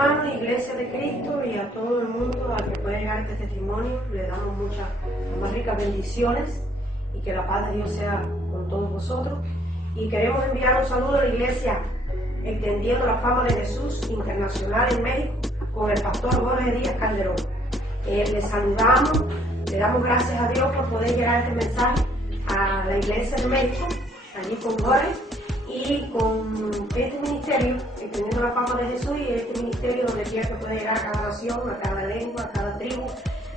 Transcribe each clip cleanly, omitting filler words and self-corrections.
hermanos, Iglesia de Cristo, y a todo el mundo al que pueda llegar este testimonio, le damos muchas más ricas bendiciones y que la paz de Dios sea con todos vosotros. Y queremos enviar un saludo a la Iglesia Extendiendo la Fama de Jesús Internacional en México con el pastor Jorge Díaz Calderón. Le saludamos, le damos gracias a Dios por poder llegar este mensaje a la Iglesia de México, allí con Jorge, y con este ministerio, Extendiendo la Fama de Jesús, y este ministerio donde quiera que pueda llegar a cada nación, a cada lengua, a cada tribu,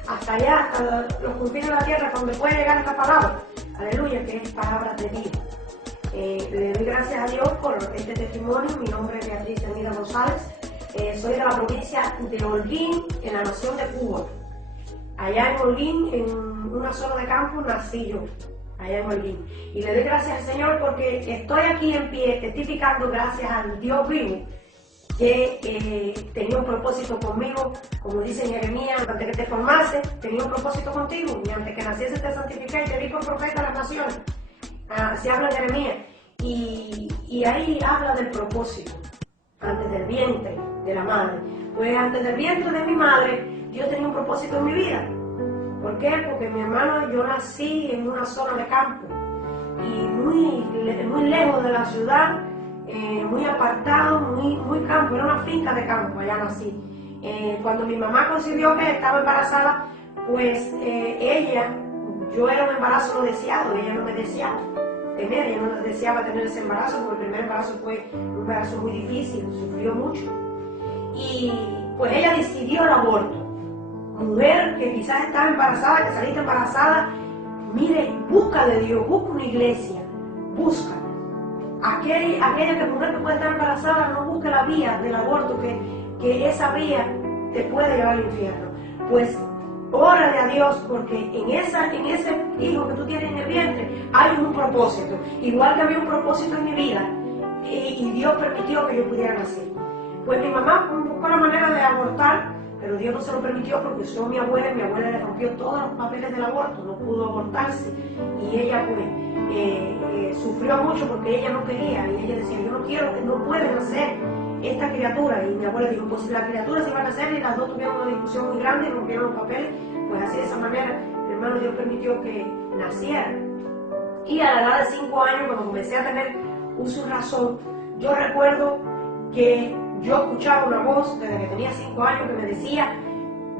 hasta allá, hasta los confines de la tierra, donde puede llegar esta palabra, aleluya, que es palabra de vida. Le doy gracias a Dios por este testimonio. Mi nombre es Beatriz Anida González, soy de la provincia de Holguín, en la nación de Cuba. Allá en Holguín, en una zona de campo, nací yo, allá en Holguín. Y le doy gracias al Señor porque estoy aquí en pie, testificando gracias al Dios vivo, que tenía un propósito conmigo, como dice Jeremías, antes que te formase, tenía un propósito contigo, y antes que naciese te santificé y te di por profeta a las naciones. Así habla Jeremías, y ahí habla del propósito, antes del vientre de la madre. Pues antes del vientre de mi madre, Dios tenía un propósito en mi vida. ¿Por qué? Porque mi hermano, yo nací en una zona de campo, y muy lejos de la ciudad, muy apartado, muy campo, era una finca de campo, allá nací. Cuando mi mamá concibió que estaba embarazada, pues yo era un embarazo no deseado, ella no me deseaba tener, ella no deseaba tener ese embarazo, porque el primer embarazo fue un embarazo muy difícil, sufrió mucho. Y pues ella decidió el aborto. Mujer que quizás estaba embarazada, que saliste embarazada, mire, busca de Dios, busca una iglesia, busca. Aquella que mujer que puede estar embarazada, no busque la vía del aborto, que esa vía te puede llevar al infierno. Pues órale a Dios, porque en ese hijo que tú tienes en el vientre hay un propósito, igual que había un propósito en mi vida, y Dios permitió que yo pudiera nacer. Pues mi mamá buscó la manera de abortar, pero Dios no se lo permitió porque usó a mi abuela, y mi abuela le rompió todos los papeles del aborto, no pudo abortarse, y ella pues sufrió mucho porque ella no quería, y ella decía, yo no quiero, que no puede nacer esta criatura. Y mi abuela dijo, pues si la criatura se iba a nacer, y las dos tuvieron una discusión muy grande y rompieron los papeles, pues así de esa manera mi hermano Dios permitió que naciera. Y a la edad de 5 años, cuando comencé a tener uso y razón, yo recuerdo que yo escuchaba una voz desde que tenía 5 años que me decía,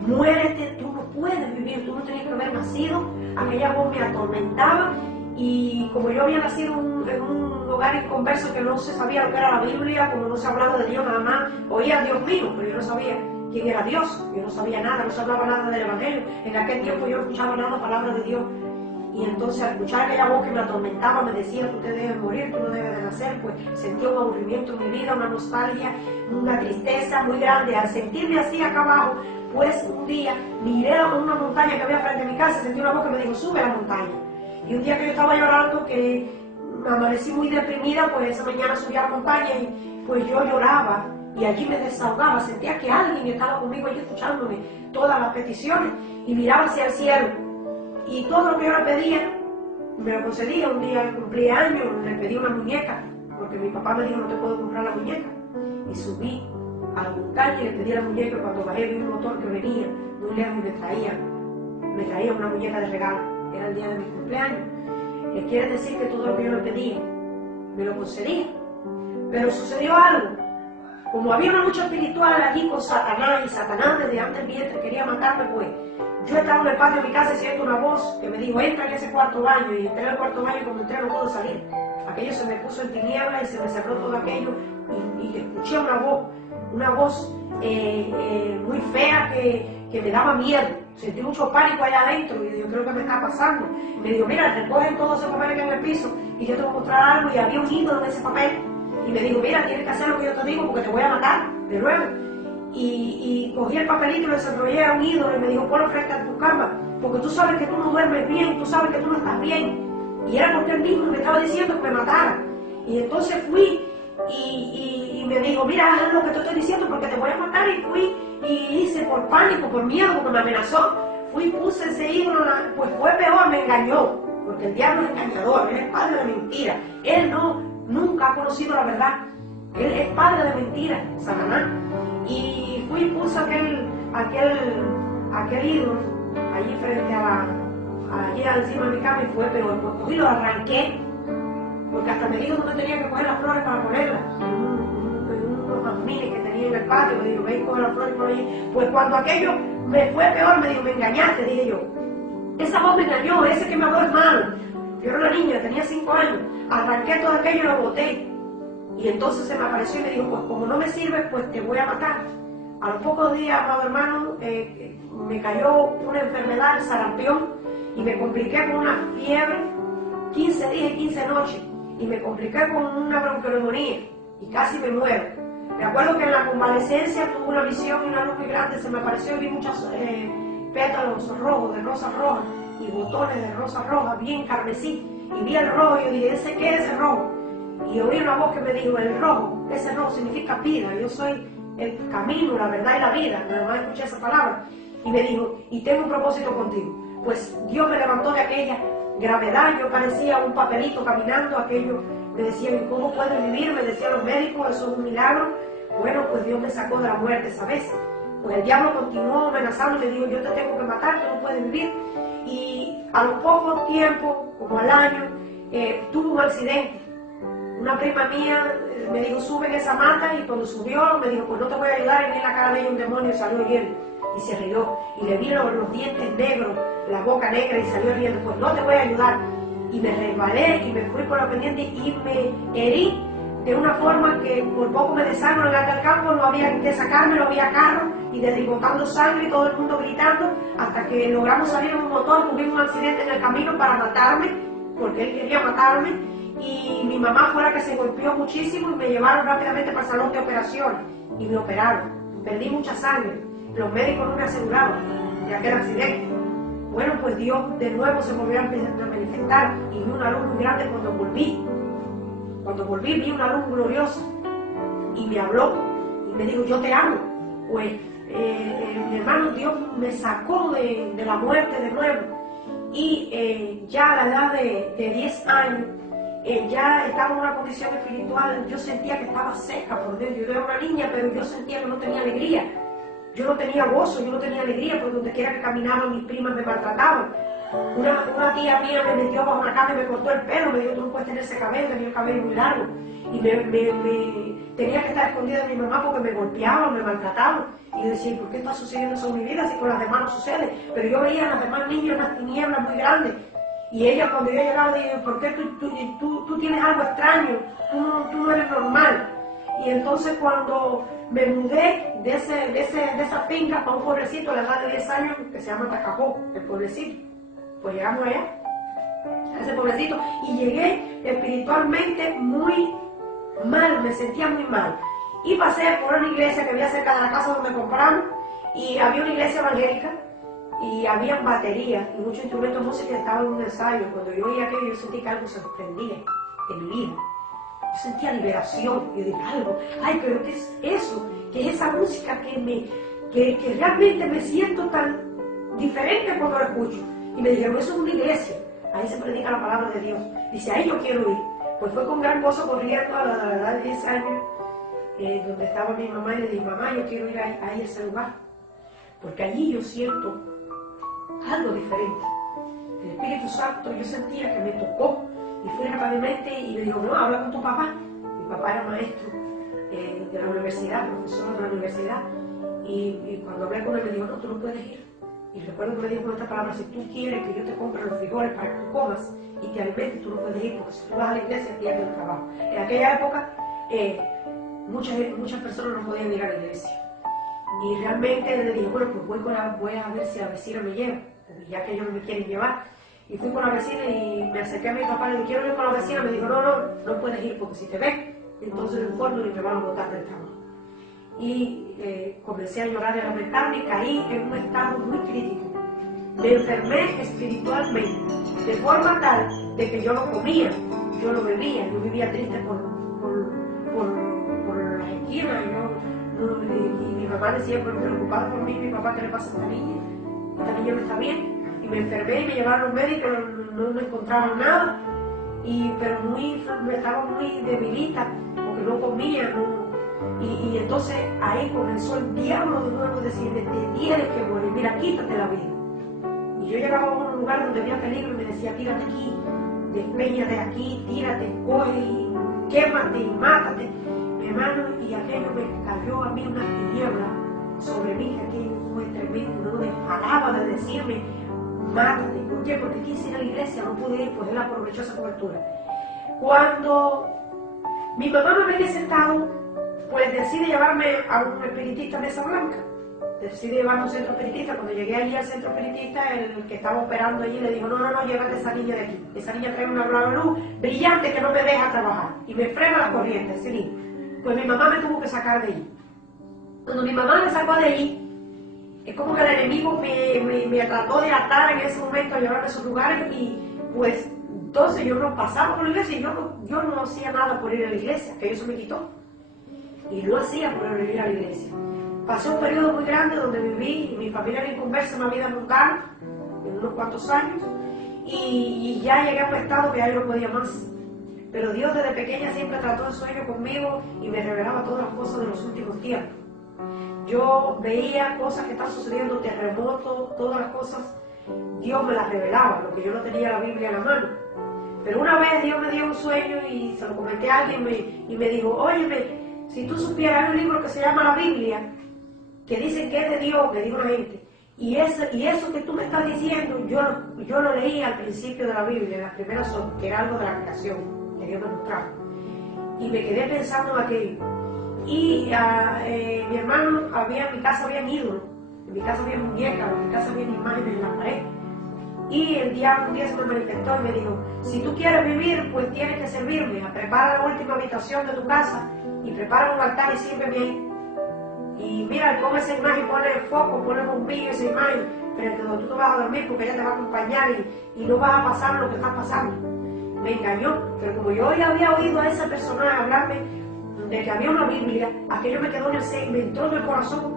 muérete, tú no puedes vivir, tú no tenías que haber nacido. Aquella voz me atormentaba, y como yo había nacido en un hogar inconverso que no se sabía lo que era la Biblia, como no se hablaba de Dios nada más, oía a Dios mío, pero yo no sabía quién era Dios, yo no sabía nada, no se hablaba nada del Evangelio. En aquel tiempo yo no escuchaba nada, palabra de Dios. Y entonces al escuchar aquella voz que me atormentaba, me decía, tú te debes morir, tú no debes de nacer, pues sentí un aburrimiento en mi vida, una nostalgia, una tristeza muy grande. Al sentirme así acá abajo, pues un día miré una montaña que había frente a mi casa, sentí una voz que me dijo, sube a la montaña. Y un día que yo estaba llorando, que me amanecí muy deprimida, pues esa mañana subí a la montaña y pues yo lloraba, y allí me desahogaba, sentía que alguien estaba conmigo allí escuchándome todas las peticiones, y miraba hacia el cielo. Y todo lo que yo le pedía, me lo concedía. Un día cumplí años, le pedí una muñeca, porque mi papá me dijo, no te puedo comprar la muñeca. Y subí a la montaña y le pedí la muñeca. Cuando bajé vi un motor que venía muy lejos y me traía una muñeca de regalo. Era el día de mi cumpleaños. Quiere decir que todo lo que yo le pedía, me lo concedía. Pero sucedió algo. Como había una lucha espiritual allí con Satanás, y Satanás desde antes del vientre quería matarme, pues yo estaba en el patio de mi casa y siento una voz que me dijo, entra en ese cuarto baño. Y entré en el cuarto baño, y cuando entré no pude salir. Aquello se me puso en tinieblas y se me cerró todo aquello, y escuché una voz muy fea que me daba miedo. Sentí mucho pánico allá adentro, y yo creo que me está pasando. Me dijo, mira, recogen todos esos papeles que hay en el piso, y yo te voy a mostrar algo. Y había un ídolo en ese papel, y me dijo, mira, tienes que hacer lo que yo te digo porque te voy a matar de nuevo. Y cogí el papelito y lo desarrollé a un ídolo, y me dijo, ponlo frente a tu cama, porque tú sabes que tú no duermes bien, tú sabes que tú no estás bien. Y era porque él mismo me estaba diciendo que me matara. Y entonces fui y me dijo, mira, haz lo que te estoy diciendo porque te voy a matar. Y fui y hice por pánico, por miedo, porque me amenazó. Fui y puse ese ídolo, pues fue peor, me engañó, porque el diablo es engañador, él es padre de mentira. Él nunca ha conocido la verdad. Él es padre de mentira, Satanás. Y fui y puse aquel ídolo allí frente allí encima de mi cama y fue, pero pues cogí, lo arranqué, porque hasta me dijo dónde tenía que coger las flores para ponerlas, en unos jazmines que tenía en el patio. Me dijo, ve y coge las flores por allí. Pues cuando aquello me fue peor, me dijo, me engañaste, dije yo. Esa voz me engañó, ese que me habló es malo. Yo era una niña, tenía 5 años, arranqué todo aquello y lo boté. Y entonces se me apareció y me dijo, pues como no me sirve, pues te voy a matar. A los pocos días, amado hermano, me cayó una enfermedad, el sarampión, y me compliqué con una fiebre, 15 días y 15 noches, y me compliqué con una bronconeumonía, y casi me muero. Me acuerdo que en la convalecencia tuve una visión y una luz muy grande, se me apareció y vi muchos pétalos rojos, de rosas rojas, y botones de rosas rojas, bien carmesí, y vi el rojo, y yo dije, ¿ese qué es ese rojo? Y oí una voz que me dijo, el rojo, ese rojo significa vida, yo soy el camino, la verdad y la vida. Nada más escuché esa palabra y me dijo, y tengo un propósito contigo. Pues Dios me levantó de aquella gravedad, yo parecía un papelito caminando, aquello me decían, ¿cómo puedo vivir? Me decían los médicos, eso es un milagro. Bueno, pues Dios me sacó de la muerte esa vez. Pues el diablo continuó amenazando y me dijo, yo te tengo que matar, tú no puedes vivir. Y a los pocos tiempos, como al año, tuve un accidente. Una prima mía me dijo, sube en esa mata, y cuando subió me dijo, pues no te voy a ayudar, y vi en la cara de ella un demonio y salió riendo, y se rió, y le vi los dientes negros, la boca negra, y salió riendo, pues no te voy a ayudar, y me resbalé, y me fui por la pendiente, y me herí de una forma que por poco me desangro en el campo, no había que sacarme, no había carro, y desbotando sangre, y todo el mundo gritando, hasta que logramos salir en un motor, tuvimos un accidente en el camino para matarme, porque él quería matarme, y mi mamá fue la que se golpeó muchísimo y me llevaron rápidamente para el salón de operaciones y me operaron. Perdí mucha sangre, los médicos no me aseguraban de aquel accidente. Bueno, pues Dios de nuevo se volvió a manifestar y vi una luz muy grande cuando volví. Cuando volví vi una luz gloriosa y me habló y me dijo, yo te amo. Pues mi hermano, Dios me sacó de la muerte de nuevo y ya a la edad de 10 años ya estaba en una condición espiritual. Yo sentía que estaba seca por dentro. Yo era una niña, pero yo sentía que no tenía alegría. Yo no tenía gozo, yo no tenía alegría, porque donde quiera que caminaba mis primas me maltrataban. Una tía mía me metió bajo una cama y me cortó el pelo, me dijo, tú no puedes tener ese cabello, tenía el cabello muy largo. Y tenía que estar escondida de mi mamá porque me golpeaban, me maltrataban. Y yo decía, ¿por qué está sucediendo eso en mi vida si con las demás no sucede? Pero yo veía a las demás niñas unas tinieblas muy grandes. Y ella, cuando yo llegaba, dije, ¿por qué tú tienes algo extraño? Tú no eres normal. Y entonces cuando me mudé de esa finca a un pueblecito a la edad de 10 años que se llama Tacapó, el pueblecito, pues llegamos allá, a ese pueblecito, y llegué espiritualmente muy mal, me sentía muy mal. Y pasé por una iglesia que había cerca de la casa donde compramos, y había una iglesia evangélica, y había baterías y muchos instrumentos de música que estaban en un ensayo. Cuando yo oía aquello, yo sentí que algo se desprendía de mi vida. Yo sentía liberación, yo dije algo, ay, pero ¿qué es eso? ¿Qué es esa música que realmente me siento tan diferente cuando la escucho? Y me dijeron, eso es una iglesia, ahí se predica la palabra de Dios. Dice, ahí yo quiero ir. Pues fue con gran gozo corriendo a la edad de 10 años, donde estaba mi mamá, y le dije, mamá, yo quiero ir a ese lugar, porque allí yo siento algo diferente. El Espíritu Santo, yo sentía que me tocó. Y fui rápidamente y le digo, no, habla con tu papá. Mi papá era maestro de la universidad, profesor de la universidad. Y cuando hablé con él me dijo, no, tú no puedes ir. Y recuerdo que me dijo esta palabra, si tú quieres que yo te compre los frijoles para que tú comas y te alimentes, tú no puedes ir, porque si tú vas a la iglesia pierdes el trabajo. En aquella época muchas personas no podían ir a la iglesia. Y realmente le dije, bueno, pues voy a ver si la vecina me lleva, ya que ellos no me quieren llevar. Y fui con la vecina y me acerqué a mi papá y le dije, quiero ir con la vecina. Me dijo, no puedes ir, porque si te ven, entonces en el fondo ni te van a botar del trabajo. Y comencé a llorar y a lamentarme y caí en un estado muy crítico. Me enfermé espiritualmente, de forma tal de que yo no comía, yo no bebía, yo vivía triste por las esquinas. Y mi mamá decía, preocupada por mí, mi papá, ¿qué le pasa a esta niña? Esta niña no está bien. Y me enfermé y me llevaron a los médicos, no encontraban nada, pero estaba muy debilita, porque no comía, Y entonces ahí comenzó el diablo de nuevo a decirme, te tienes que morir, mira, quítate la vida. Y yo llegaba a un lugar donde había peligro y me decía, tírate aquí, despeñate aquí, tírate, coge y quémate y mátate. Mi hermano, y aquello me cayó a mí una tiniebla sobre mí, que aquello fue tremendo, no dejaba de decirme, mátate. ¿Por qué? Porque quise ir a la iglesia, no pude ir, pues él aprovechó esa cobertura. Cuando mi mamá me había sentado, pues decide llevarme a un espiritista de Mesa Blanca. Decide llevarme a un centro espiritista. Cuando llegué allí al centro espiritista, el que estaba operando allí le dijo, no, llévate a esa niña de aquí. Esa niña trae una luz brillante que no me deja trabajar y me frena la corriente, ese niño. Pues mi mamá me tuvo que sacar de allí. Cuando mi mamá me sacó de allí, es como que el enemigo me trató de atar en ese momento a llevarme a esos lugares y pues entonces yo no pasaba por la iglesia y yo no hacía nada por ir a la iglesia, que eso me quitó. Y no hacía por ir a la iglesia. Pasó un periodo muy grande donde viví y mi familia era inconversa, una vida mundana, en unos cuantos años, y ya llegué a un estado que ya yo no podía más. Pero Dios desde pequeña siempre trató en sueño conmigo y me revelaba todas las cosas de los últimos tiempos. Yo veía cosas que estaban sucediendo, terremotos, todas las cosas, Dios me las revelaba, lo que yo no tenía la Biblia en la mano. Pero una vez Dios me dio un sueño y se lo comenté a alguien y me dijo, óyeme, si tú supieras, hay un libro que se llama la Biblia, que dicen que es de Dios, me dijo la gente, y eso que tú me estás diciendo, yo lo leí al principio de la Biblia, en las primeras horas, que era algo de la creación, que Dios me mostraba. Y me quedé pensando en aquello. Y mi hermano, en mi casa había ídolos, en mi casa había muñecas, en mi casa había imágenes en la pared. Y el diablo un día se me manifestó y me dijo, si tú quieres vivir, pues tienes que servirme, prepara la última habitación de tu casa y prepara un altar y sírveme ahí. Y mira, pon esa imagen, pon el foco, pon el bombillo, esa imagen, pero que donde tú vas a dormir porque ella te va a acompañar y no vas a pasar lo que está pasando. Me engañó, pero como yo ya había oído a esa persona hablarme de que había una Biblia, aquello me quedó en el ser, me entró en el corazón,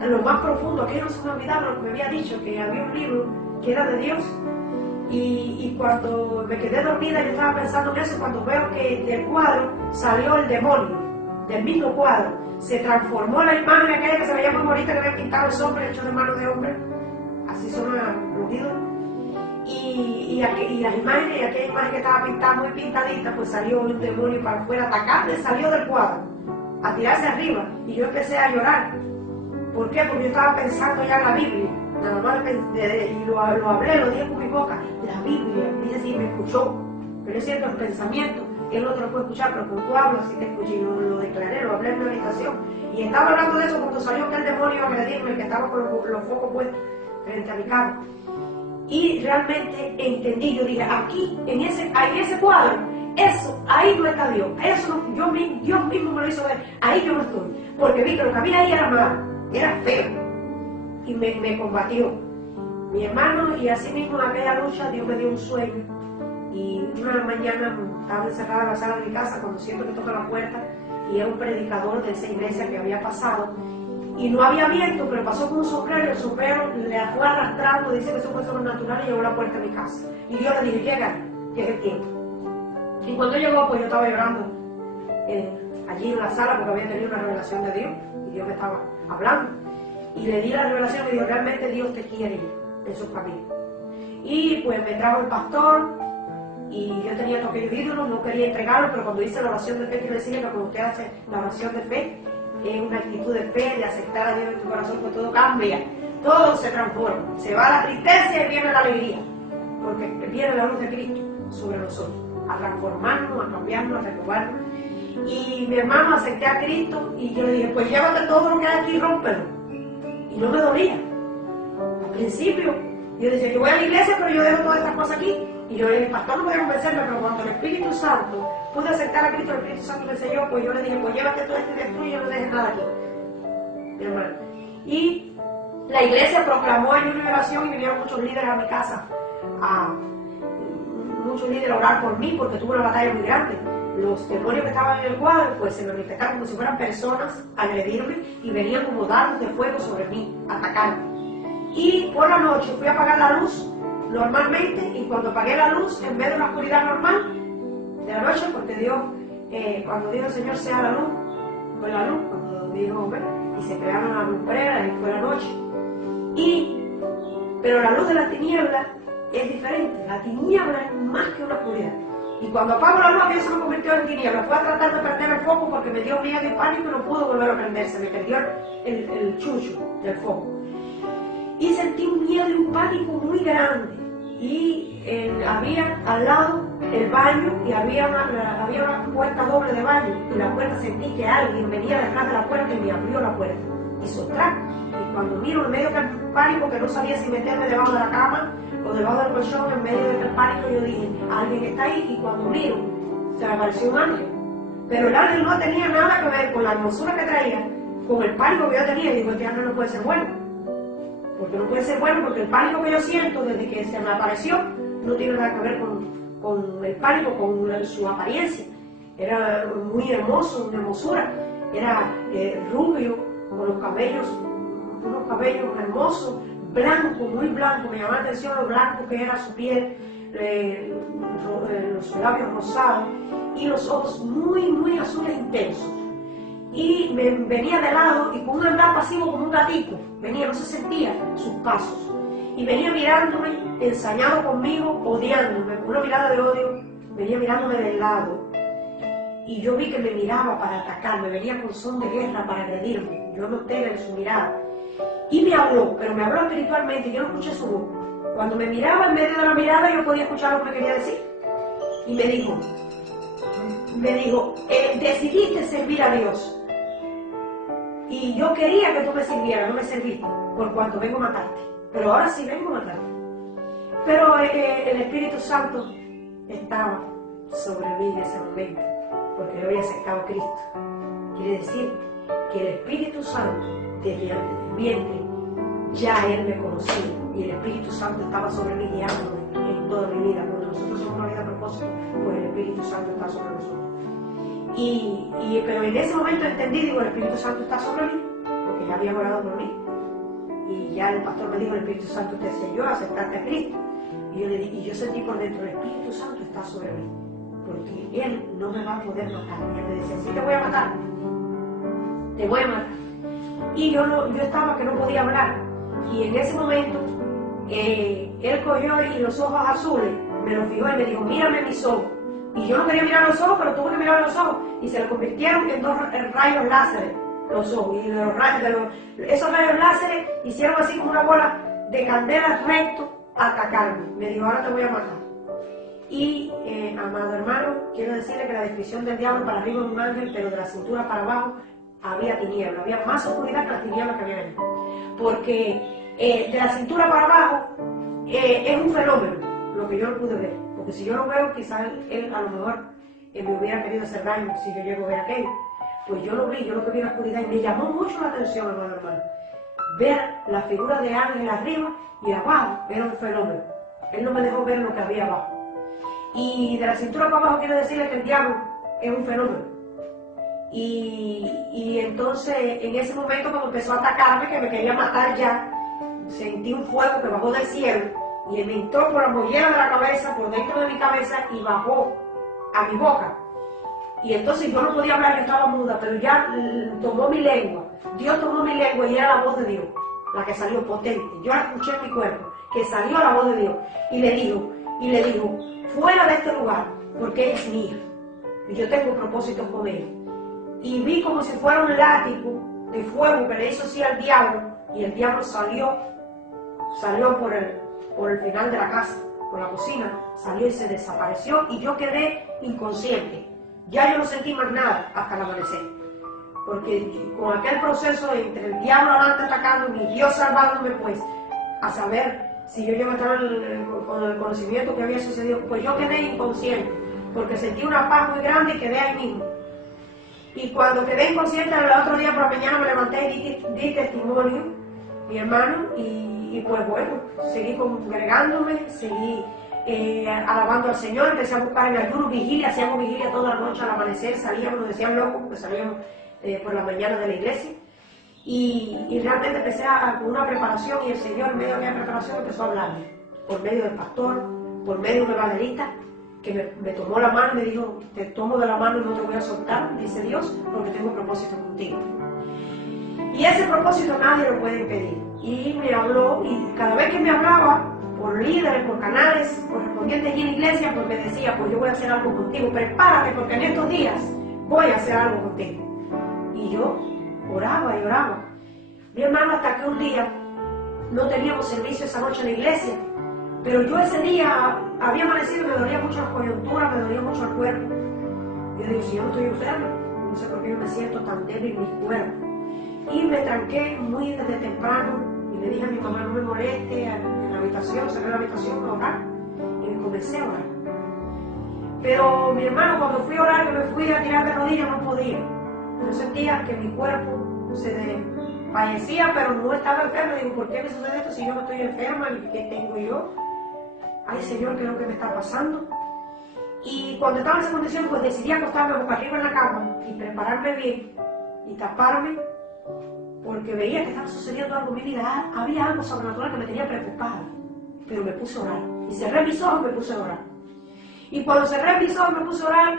en lo más profundo, aquello no se me olvidaba lo que me había dicho, que había un libro que era de Dios. Y cuando me quedé dormida, yo estaba pensando en eso, cuando veo que del cuadro salió el demonio, del mismo cuadro, se transformó la imagen aquella que se veía muy bonita, que había pintado el hombre hecho de mano de hombre, así son los ídolos, y las imágenes, y aquella imagen que estaba pintada, muy pintadita, pues salió un demonio para afuera, atacando, salió del cuadro, a tirarse arriba, y yo empecé a llorar. ¿Por qué? Porque yo estaba pensando ya en la Biblia, nada más y lo hablé, lo dije con mi boca, la Biblia, dice sí, me escuchó, pero es cierto, el pensamiento, que él no te lo puede escuchar, pero cuando tú hablas, sí te escuché, y lo declaré, lo hablé en mi habitación, y estaba hablando de eso cuando salió aquel demonio a agredirme, el que estaba con los focos puestos frente a mi cama, y realmente entendí, yo dije, aquí, en ese cuadro, eso, ahí no está Dios, eso no, Dios mismo me lo hizo ver, ahí yo no estoy, porque vi que lo que había ahí era malo, era feo, y me combatió mi hermano, y así mismo en aquella lucha Dios me dio un sueño, y una mañana estaba encerrada en la sala de mi casa cuando siento que toca la puerta, y era un predicador de esa iglesia que había pasado, y no había viento, pero pasó con un sombrero, y el sombrero le fue arrastrando, dice que eso fue sobrenatural, y llegó a la puerta de mi casa, y yo le dije, llega, que es el tiempo. Y cuando llegó, pues yo estaba llorando allí en la sala, porque había tenido una revelación de Dios, y Dios me estaba hablando, y le di la revelación y dijo, realmente Dios te quiere en su familia. Y pues me trajo el pastor, y yo tenía todos aquellos ídolos, no quería entregarlo, pero cuando hice la oración de fe, quiero decirle que cuando usted hace la oración de fe, es una actitud de fe, de aceptar a Dios en tu corazón, pues todo cambia, todo se transforma, se va la tristeza y viene la alegría, porque viene la luz de Cristo sobre nosotros, a transformarnos, a cambiarnos, a renovarnos. Y mi hermano acepté a Cristo y yo le dije, pues llévate todo lo que hay aquí y rómpelo. Y no me dolía. Al principio, yo decía, yo voy a la iglesia, pero yo dejo todas estas cosas aquí. Y yo le dije, pastor, no voy a convencerme, pero cuando el Espíritu Santo pude aceptar a Cristo, el Espíritu Santo me enseñó, pues yo le dije, pues llévate todo esto y destruye, no dejes nada aquí. Mi hermano. Y la iglesia proclamó en una oración y vinieron muchos líderes a mi casa, muchos líderes a orar por mí, porque tuve una batalla muy grande. Los demonios que estaban en el cuadro, pues se manifestaron como si fueran personas a agredirme y venían como dardos de fuego sobre mí, a atacarme. Y por la noche fui a apagar la luz normalmente, y cuando apagué la luz, en vez de una oscuridad normal de la noche, porque Dios, cuando dijo el Señor sea la luz, fue la luz, cuando dijo, bueno, y se crearon las lumbreras y fue la noche. Pero la luz de la tiniebla es diferente. La tiniebla es más que una oscuridad. Y cuando apago la luz, aquello se me convirtió en tiniebla. Fue a tratar de prender el foco porque me dio miedo y pánico y no pudo volver a prenderse. Me perdió el chucho del foco. Y sentí un miedo y un pánico muy grande. Y había al lado el baño y había una puerta doble de baño. Y la puerta sentí que alguien venía detrás de la puerta y me abrió la puerta. Hizo track. Y cuando miro en medio del pánico, que no sabía si meterme debajo de la cama o debajo del colchón, en medio del pánico, yo dije, alguien está ahí. Y cuando miro, se me apareció un ángel. Pero el ángel no tenía nada que ver con la hermosura que traía, con el pánico que yo tenía. Y digo, este ángel no puede ser bueno. Porque no puede ser bueno, porque el pánico que yo siento desde que se me apareció no tiene nada que ver con el pánico, con su apariencia. Era muy hermoso, una hermosura. Era rubio, con los cabellos, unos cabellos hermosos, blanco, muy blanco. Me llamó la atención lo blanco que era su piel, los labios rosados y los ojos muy, muy azules intensos. Y me venía de lado y con un andar pasivo como un gatito. Venía, no se sentía sus pasos. Y venía mirándome, ensañado conmigo, odiándome, con una mirada de odio. Venía mirándome del lado. Y yo vi que me miraba para atacarme, venía con son de guerra para agredirme. Yo noté en su mirada. Y me habló, pero me habló espiritualmente, yo no escuché su voz. Cuando me miraba en medio de la mirada, yo podía escuchar lo que me quería decir. Y me dijo, decidiste servir a Dios. Y yo quería que tú me sirvieras, no me serviste, por cuanto vengo a matarte. Pero ahora sí vengo a matarte. Pero el Espíritu Santo estaba sobre mí en ese momento, porque yo había aceptado a Cristo. Quiere decir que el Espíritu Santo, desde antes del vientre, ya Él me conocía. Y el Espíritu Santo estaba sobre mí guiándome en toda mi vida. Cuando nosotros somos una vida a propósito, pues el Espíritu Santo está sobre nosotros. Pero en ese momento entendí, digo, el Espíritu Santo está sobre mí, porque ya había orado por mí. Y ya el pastor me dijo, el Espíritu Santo te selló, aceptaste a Cristo. Y yo sentí por dentro, el Espíritu Santo está sobre mí, porque Él no me va a poder matar. Y Él me decía, sí te voy a matar, te voy a matar. Y yo estaba que no podía hablar. Y en ese momento, Él cogió y los ojos azules, me los fijó y me dijo, mírame mis ojos. Y yo no quería mirar los ojos, pero tuve que mirar los ojos. Y se le convirtieron en dos rayos láseres, los ojos. Y esos rayos láseres hicieron así como una bola de candela recto a atacarme. Me dijo, ahora te voy a matar. Y, amado hermano, quiero decirle que la descripción del diablo para arriba es un ángel, pero de la cintura para abajo había tiniebla. Había más oscuridad que las tinieblas que había en él. Porque de la cintura para abajo es un fenómeno, lo que yo no pude ver. Porque si yo lo veo, quizás él a lo mejor me hubiera querido hacer daño si yo llego a ver aquello. Pues yo lo vi, yo lo que vi en la oscuridad y me llamó mucho la atención, hermano. Ver la figura de ángel arriba y abajo era un fenómeno. Él no me dejó ver lo que había abajo. Y de la cintura para abajo quiero decirle que el diablo es un fenómeno. Y entonces en ese momento cuando empezó a atacarme, que me quería matar ya, sentí un fuego que bajó del cielo y me entró por la mollera de la cabeza, por dentro de mi cabeza y bajó a mi boca. Y entonces yo no podía hablar, yo estaba muda, pero ya tomó mi lengua. Dios tomó mi lengua y era la voz de Dios, la que salió potente. Yo la escuché en mi cuerpo, que salió la voz de Dios. Y le dijo, fuera de este lugar, porque ella es mía. Y yo tengo propósitos con ella. Y vi como si fuera un látigo de fuego que le hizo así al diablo. Y el diablo salió por el final de la casa, por la cocina, salió y se desapareció. Y yo quedé inconsciente. Ya yo no sentí más nada hasta el amanecer. Porque con aquel proceso entre el diablo adelante atacándome y Dios salvándome, pues, a saber si yo estaba con el conocimiento que había sucedido, pues yo quedé inconsciente, porque sentí una paz muy grande y quedé ahí mismo. Y cuando quedé inconsciente, el otro día por la mañana me levanté y di testimonio, mi hermano, y pues bueno, seguí congregándome, seguí alabando al Señor, empecé a buscar en ayuno, vigilia, hacíamos vigilia toda la noche al amanecer, salíamos, nos decían locos, porque salíamos por la mañana de la iglesia, y realmente empecé con una preparación, y el Señor en medio de mi preparación empezó a hablarme, por medio del pastor, por medio de una evangelista, que me tomó la mano y me dijo, te tomo de la mano y no te voy a soltar, dice Dios, porque tengo propósito contigo. Y ese propósito nadie lo puede impedir. Y me habló, y cada vez que me hablaba, por líderes, por canales, correspondientes aquí en la iglesia, pues me decía, pues yo voy a hacer algo contigo, prepárate porque en estos días voy a hacer algo contigo. Y yo oraba y oraba. Mi hermano, hasta que un día no teníamos servicio esa noche en la iglesia, pero yo ese día había amanecido y me dolía mucho la coyuntura, me dolía mucho el cuerpo. Yo digo, si yo no estoy enfermo, no sé por qué yo me siento tan débil en mi cuerpo. Y me tranqué muy desde temprano y le dije a mi mamá, no me moleste, en la habitación, cerré la habitación a orar y me comencé a orar. Pero mi hermano, cuando fui a orar, que me fui a tirar de rodillas, no podía. Yo sentía que mi cuerpo se desfallecía, pero no estaba enfermo. Digo, ¿por qué me sucede esto si yo no estoy enferma? ¿Y qué tengo yo? Ay, Señor, ¿qué es lo que me está pasando? Y cuando estaba en esa condición, pues decidí acostarme boca arriba en la cama y prepararme bien y taparme, porque veía que estaba sucediendo algo en mi vida. Había algo sobrenatural que me tenía preocupada, pero me puse a orar. Y cerré mis ojos y me puse a orar. Y cuando cerré mis ojos y me puse a orar,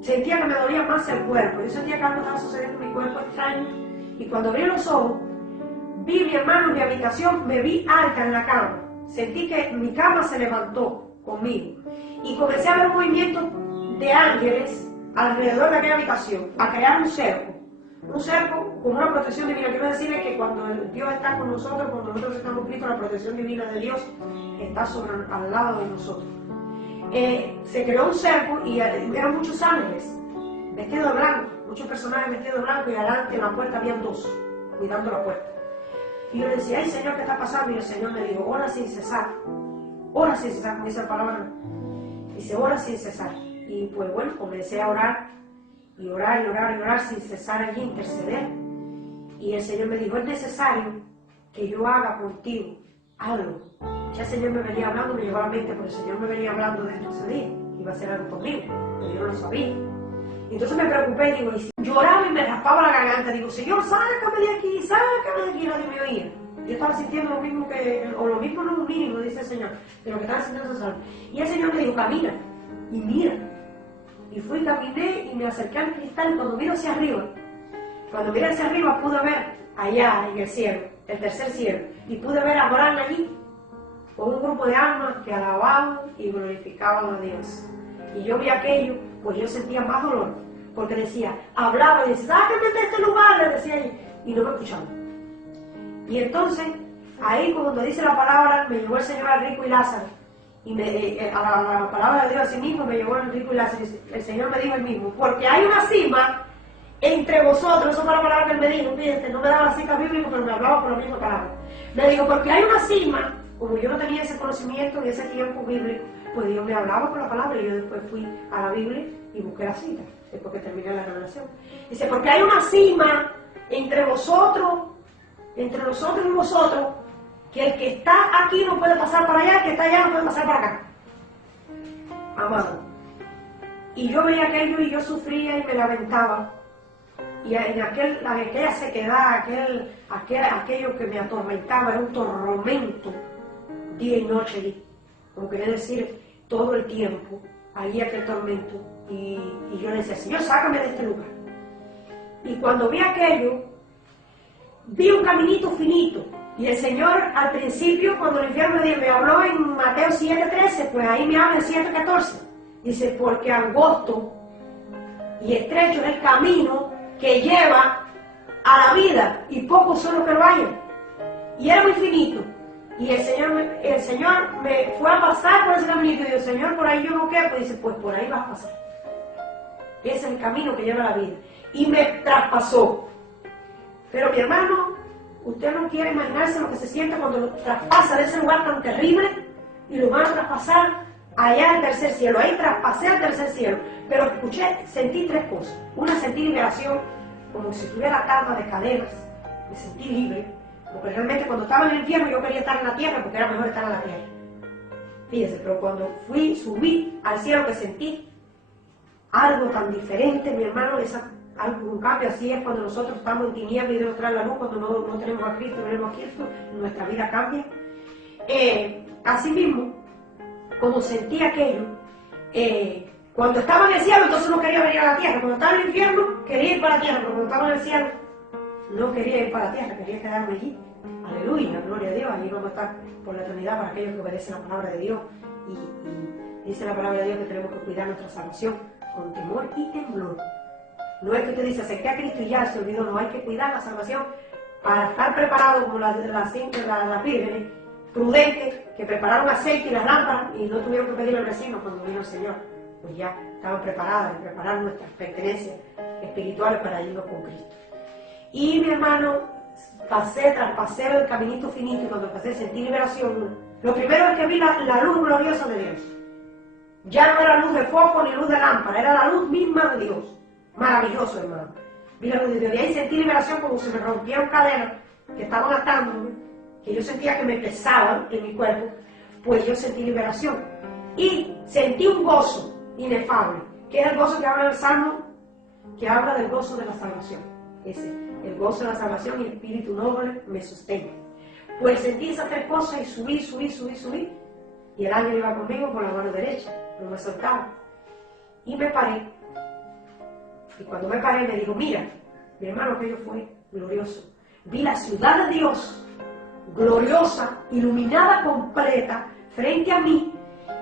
sentía que me dolía más el cuerpo. Yo sentía que algo estaba sucediendo en mi cuerpo extraño. Y cuando abrí los ojos, vi a mi hermano en mi habitación, me vi alta en la cama. Sentí que mi cama se levantó conmigo. Y comencé a ver un movimiento de ángeles alrededor de aquella habitación, a crear un cerco. Un cerco con una protección divina. Quiero decirles que cuando Dios está con nosotros, cuando nosotros estamos Cristo, la protección divina de Dios está al lado de nosotros. Se creó un cerco y eran muchos ángeles vestidos de blanco, muchos personajes vestidos de blanco, y adelante en la puerta habían dos cuidando la puerta. Y yo le decía, ay Señor, ¿qué está pasando? Y el Señor me dijo, ora sin cesar, como dice la palabra. Dice, ora sin cesar. Y pues bueno, comencé a orar y orar y orar y orar sin cesar allí, interceder. Y el Señor me dijo, es necesario que yo haga contigo algo. Ya el Señor me venía hablando, me llegó a la mente, porque el Señor me venía hablando de esto ese día, iba a hacer algo conmigo, pero yo no lo sabía. Y entonces me preocupé, digo, y lloraba y me raspaba la garganta, digo, Señor, sácame de aquí, nadie me oía. Yo estaba sintiendo lo mismo o lo mismo no un mínimo, dice el Señor, de lo que estaba sintiendo esa salud. Y el Señor me dijo, camina, y mira. Y fui, caminé y me acerqué al cristal, y cuando miro hacia arriba, pude ver allá en el cielo, el tercer cielo, y pude ver a Abraham allí, con un grupo de almas que alababan y glorificaban a Dios. Y yo vi aquello, pues yo sentía más dolor, porque decía, hablaba y decía, sáquenme de este lugar, le decía yo, y no me escuchaban. Y entonces, ahí cuando dice la palabra, me llevó el Señor al rico y Lázaro, y a la palabra de Dios a sí mismo me llevó al rico y Lázaro, y el Señor me dijo el mismo, porque hay una cima entre vosotros, eso fue la palabra que él me dijo, fíjense, no me daba la cita bíblica, pero me hablaba por la misma palabra. Me dijo, porque hay una cima, como yo no tenía ese conocimiento en ese tiempo bíblico, pues Dios me hablaba por la palabra, y yo después fui a la Biblia y busqué la cita, después que terminé la revelación. Dice, porque hay una cima entre nosotros y vosotros, que el que está aquí no puede pasar para allá, el que está allá no puede pasar para acá. Amado. Y yo veía aquello y yo sufría y me lamentaba. Y en aquella sequedad, aquello que me atormentaba, era un tormento, día y noche, como quería decir, todo el tiempo, allí aquel tormento. Y yo le decía, Señor, sácame de este lugar. Y cuando vi aquello, vi un caminito finito. Y el Señor, al principio, cuando el infierno me habló en Mateo 7:13, pues ahí me habla en 7:14. Dice, porque angosto y estrecho es el camino que lleva a la vida, y pocos son los que lo hallan. Y era muy finito. Y el Señor me fue a pasar por ese caminito, y dijo, Señor, por ahí yo no quepo. Y dice, pues por ahí vas a pasar. Ese es el camino que lleva a la vida. Y me traspasó. Pero mi hermano, usted no quiere imaginarse lo que se siente cuando lo traspasa de ese lugar tan terrible, y lo van a traspasar allá al tercer cielo. Ahí traspasé al tercer cielo. Pero sentí tres cosas. Una, sentí liberación, como si estuviera atada de cadenas. Me sentí libre. Porque realmente cuando estaba en el infierno yo quería estar en la tierra, porque era mejor estar en la tierra. Fíjense, pero cuando subí al cielo, que sentí algo tan diferente, mi hermano, un cambio. Así es cuando nosotros estamos en tinieblas y Dios trae la luz, cuando no tenemos a Cristo, no tenemos a Cristo, nuestra vida cambia. Así mismo, como sentí aquello, cuando estaba en el cielo, entonces no quería venir a la tierra. Cuando estaba en el infierno, quería ir para la tierra. Pero cuando estaba en el cielo, no quería ir para la tierra, quería quedarme allí. Aleluya, gloria a Dios. Allí vamos a estar por la eternidad para aquellos que obedecen la palabra de Dios. Y dice la palabra de Dios que tenemos que cuidar nuestra salvación con temor y temblor. No es que usted dice, acepté a Cristo y ya se olvidó. No, hay que cuidar la salvación para estar preparado como las vírgenes prudentes que prepararon aceite y las lámparas y no tuvieron que pedirle al vecino cuando vino el Señor. Pues ya estaban preparadas y prepararon nuestras pertenencias espirituales para irnos con Cristo. Y mi hermano, traspasé el caminito finito y cuando pasé sentí liberación. Lo primero es que vi la luz gloriosa de Dios. Ya no era luz de foco ni luz de lámpara, era la luz misma de Dios. Maravilloso, hermano. Vi la luz de Dios y ahí sentí liberación como si me rompieron cadenas que estaban atándome, que yo sentía que me pesaban en mi cuerpo, pues yo sentí liberación. Y sentí un gozo inefable, que es el gozo que habla en el Salmo, que habla del gozo de la salvación. Ese, el gozo de la salvación y el espíritu noble me sostenga. Pues sentí esas tres cosas y subí. Y el ángel iba conmigo por la mano derecha, no me soltaba. Y me paré. Y cuando me paré me dijo, mira, mi hermano, aquello fue glorioso. Vi la ciudad de Dios, gloriosa, iluminada completa, frente a mí.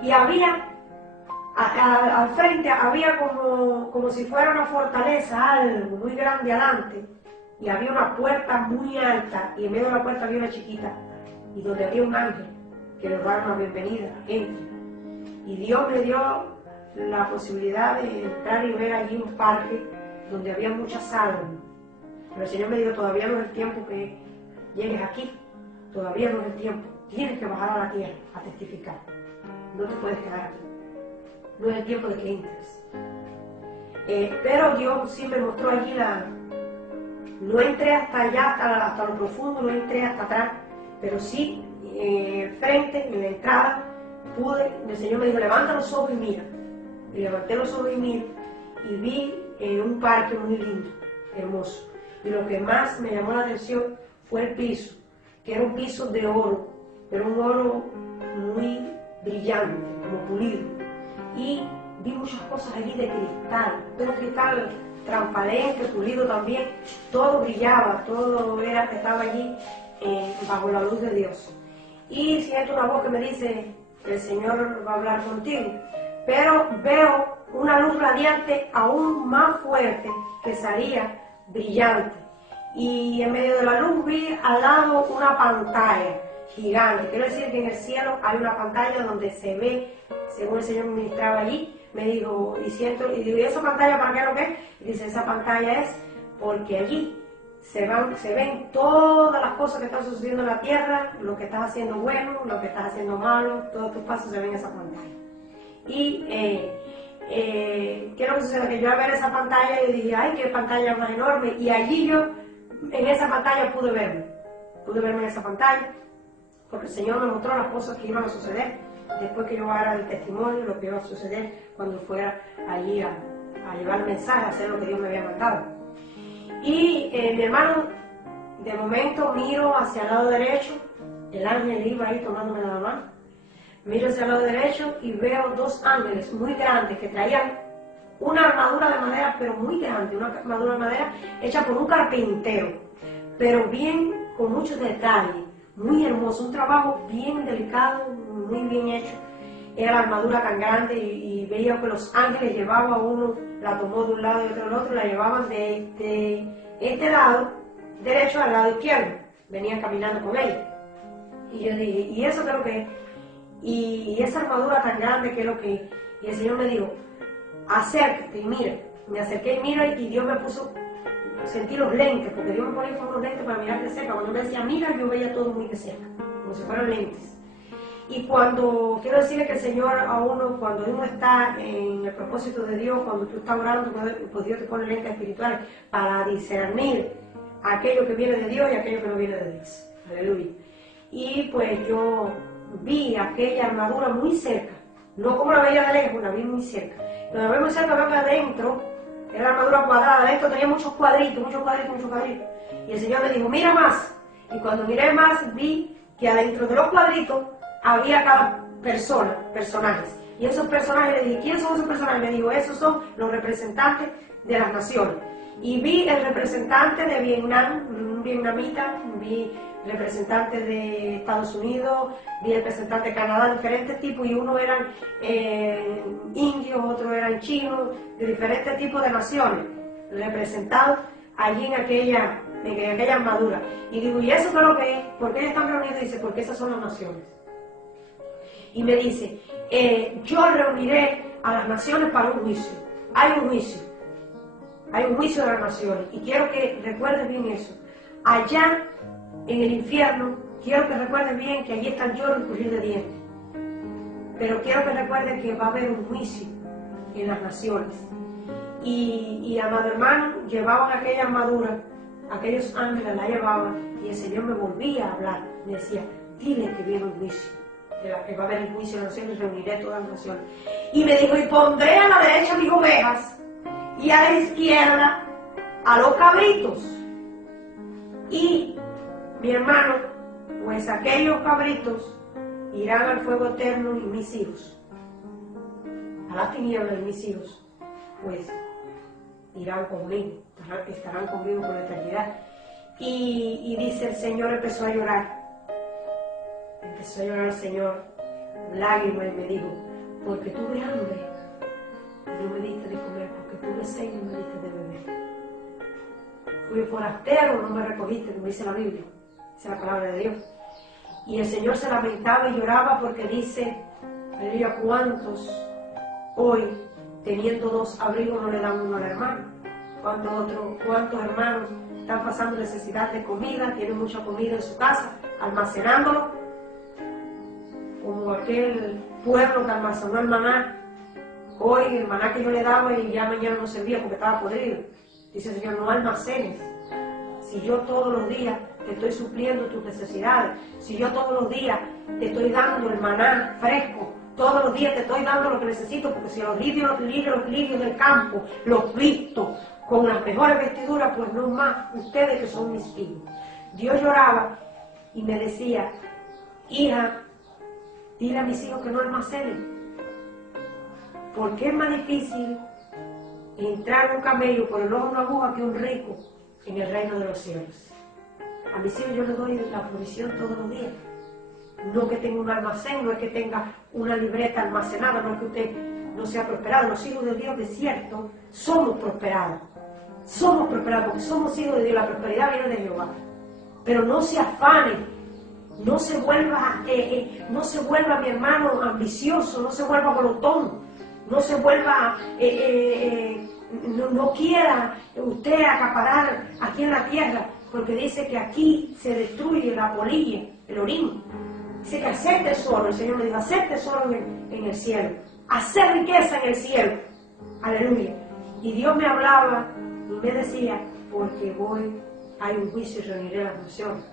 Y había, al frente, había como si fuera una fortaleza, algo muy grande adelante. Y había una puerta muy alta, y en medio de la puerta había una chiquita, y donde había un ángel que le daba una bienvenida, entre. Y Dios me dio la posibilidad de entrar y ver allí un parque donde había muchas salas. Pero el Señor me dijo, todavía no es el tiempo que llegues aquí, todavía no es el tiempo, tienes que bajar a la tierra a testificar, no te puedes quedar aquí, no es el tiempo de que entres. Pero Dios sí me mostró allí no entré hasta allá, hasta lo profundo, no entré hasta atrás, pero sí frente, en la entrada, el Señor me dijo, levanta los ojos y mira. Y levanté los ojos y miro, y vi un parque muy lindo, hermoso. Y lo que más me llamó la atención fue el piso, que era un piso de oro, pero un oro muy brillante, como pulido. Y vi muchas cosas allí de cristal, pero cristal transparente, pulido también, todo brillaba, todo estaba allí bajo la luz de Dios. Y siento una voz que me dice, el Señor va a hablar contigo, pero veo una luz radiante aún más fuerte que salía brillante. Y en medio de la luz vi al lado una pantalla gigante. Quiero decir que en el cielo hay una pantalla donde se ve, según el Señor me ministraba allí, me dijo, y digo, ¿y esa pantalla para qué lo que es? Y dice, esa pantalla es porque allí se ven todas las cosas que están sucediendo en la tierra, lo que estás haciendo bueno, lo que estás haciendo malo, todos tus pasos se ven en esa pantalla. Y ¿qué es lo que sucede? Que yo al ver esa pantalla yo dije, ay, qué pantalla más enorme, y allí yo en esa pantalla pude verme en esa pantalla, porque el Señor me mostró las cosas que iban a suceder después que yo haga el testimonio, lo que iba a suceder cuando fuera allí a llevar el mensaje, a hacer lo que Dios me había mandado. Y mi hermano, de momento miro hacia el lado derecho, el ángel iba ahí tomándome la mano, miro hacia el lado derecho y veo dos ángeles muy grandes que traían una armadura de madera, pero muy grande, una armadura de madera hecha por un carpintero, pero bien, con muchos detalles, muy hermoso, un trabajo bien delicado, muy bien hecho. Era la armadura tan grande y veía que los ángeles llevaban uno, la tomó de un lado y otro del otro, la llevaban de este lado derecho al lado izquierdo, venían caminando con ella. Y yo dije, ¿y eso qué es lo que es? Y esa armadura tan grande, ¿qué es lo que es? Y el Señor me dijo, acércate y mira. Me acerqué y mira, y Dios me puso, sentí los lentes, porque Dios me ponía unos lentes para mirar de cerca. Cuando me decía mira, yo veía todo muy de cerca, como si fueran lentes. Y quiero decirle que el Señor a uno, cuando uno está en el propósito de Dios, cuando tú estás orando, pues Dios te pone lentes espirituales para discernir aquello que viene de Dios y aquello que no viene de Dios. Aleluya. Y pues yo vi aquella armadura muy cerca, no como la veía de lejos, la vi muy cerca. Cuando la vi muy cerca, veo que adentro, era la armadura cuadrada, adentro tenía muchos cuadritos. Y el Señor me dijo, mira más. Y cuando miré más, vi que adentro de los cuadritos había cada personajes. Y esos personajes, le dije, ¿quiénes son esos personajes? Me dijo, esos son los representantes de las naciones. Y vi el representante de Vietnam, un vietnamita, vi representantes de Estados Unidos, vi representantes de Canadá, diferentes tipos, y unos eran indios, otros eran chinos, de diferentes tipos de naciones, representados allí en aquella armadura. Y digo, ¿y eso qué es lo que es? ¿Por qué ellos están reunidos? Y dice, porque esas son las naciones. Y me dice, yo reuniré a las naciones para un juicio. Hay un juicio de las naciones, y quiero que recuerdes bien eso. Allá en el infierno, quiero que recuerdes bien que allí están lloros y crujir de dientes. Pero quiero que recuerdes que va a haber un juicio en las naciones. Y amado hermano, llevaban aquella armadura, aquellos ángeles la llevaban, y el Señor me volvía a hablar. Me decía, dile que viene un juicio, que va a haber el juicio de las naciones, y reuniré todas las naciones. Y me dijo, y pondré a la derecha mis ovejas, y a la izquierda a los cabritos. Y mi hermano, pues aquellos cabritos irán al fuego eterno, y mis hijos, a la tiniebla, y mis hijos, pues irán conmigo, estarán conmigo por la eternidad. Y dice, el Señor empezó a llorar el Señor, lágrimas, y me dijo, porque tuve hambre y no me diste de comer, porque tuve sed y no me diste de beber. Fui forastero, no me recogiste, como dice la Biblia, dice la palabra de Dios. Y el Señor se lamentaba y lloraba porque dice, aleluya, ¿cuántos hoy, teniendo 2 abrigos, no le dan uno al hermano? ¿Cuántos hermanos están pasando necesidad de comida, tienen mucha comida en su casa, almacenándolo? Como aquel pueblo que almacenó el maná. Hoy el maná que yo le daba y ya mañana no servía porque estaba podrido. Dice el Señor, no almacenes. Si yo todos los días te estoy supliendo tus necesidades, si yo todos los días te estoy dando el maná fresco, todos los días te estoy dando lo que necesito, porque si los lirios del campo los visto con las mejores vestiduras, pues no más ustedes que son mis hijos. Dios lloraba y me decía, hija, dile a mis hijos que no almacenen, porque es más difícil entrar un camello por el ojo de una aguja que un rico en el reino de los cielos. A mis hijos yo les doy la provisión todos los días. No que tenga un almacén, no es que tenga una libreta almacenada, no es que usted no sea prosperado. Los hijos de Dios, de cierto, somos prosperados. Somos prosperados porque somos hijos de Dios. La prosperidad viene de Jehová. Pero no se afane, no se vuelva, mi hermano, ambicioso, no se vuelva glotón, no se vuelva, no quiera usted acaparar aquí en la tierra, porque dice que aquí se destruye la polilla, el orín. Dice que hacer tesoro, el Señor me dijo, hacer tesoro en el cielo, hacer riqueza en el cielo. Aleluya. Y Dios me hablaba y me decía, porque hay un juicio y reuniré las naciones.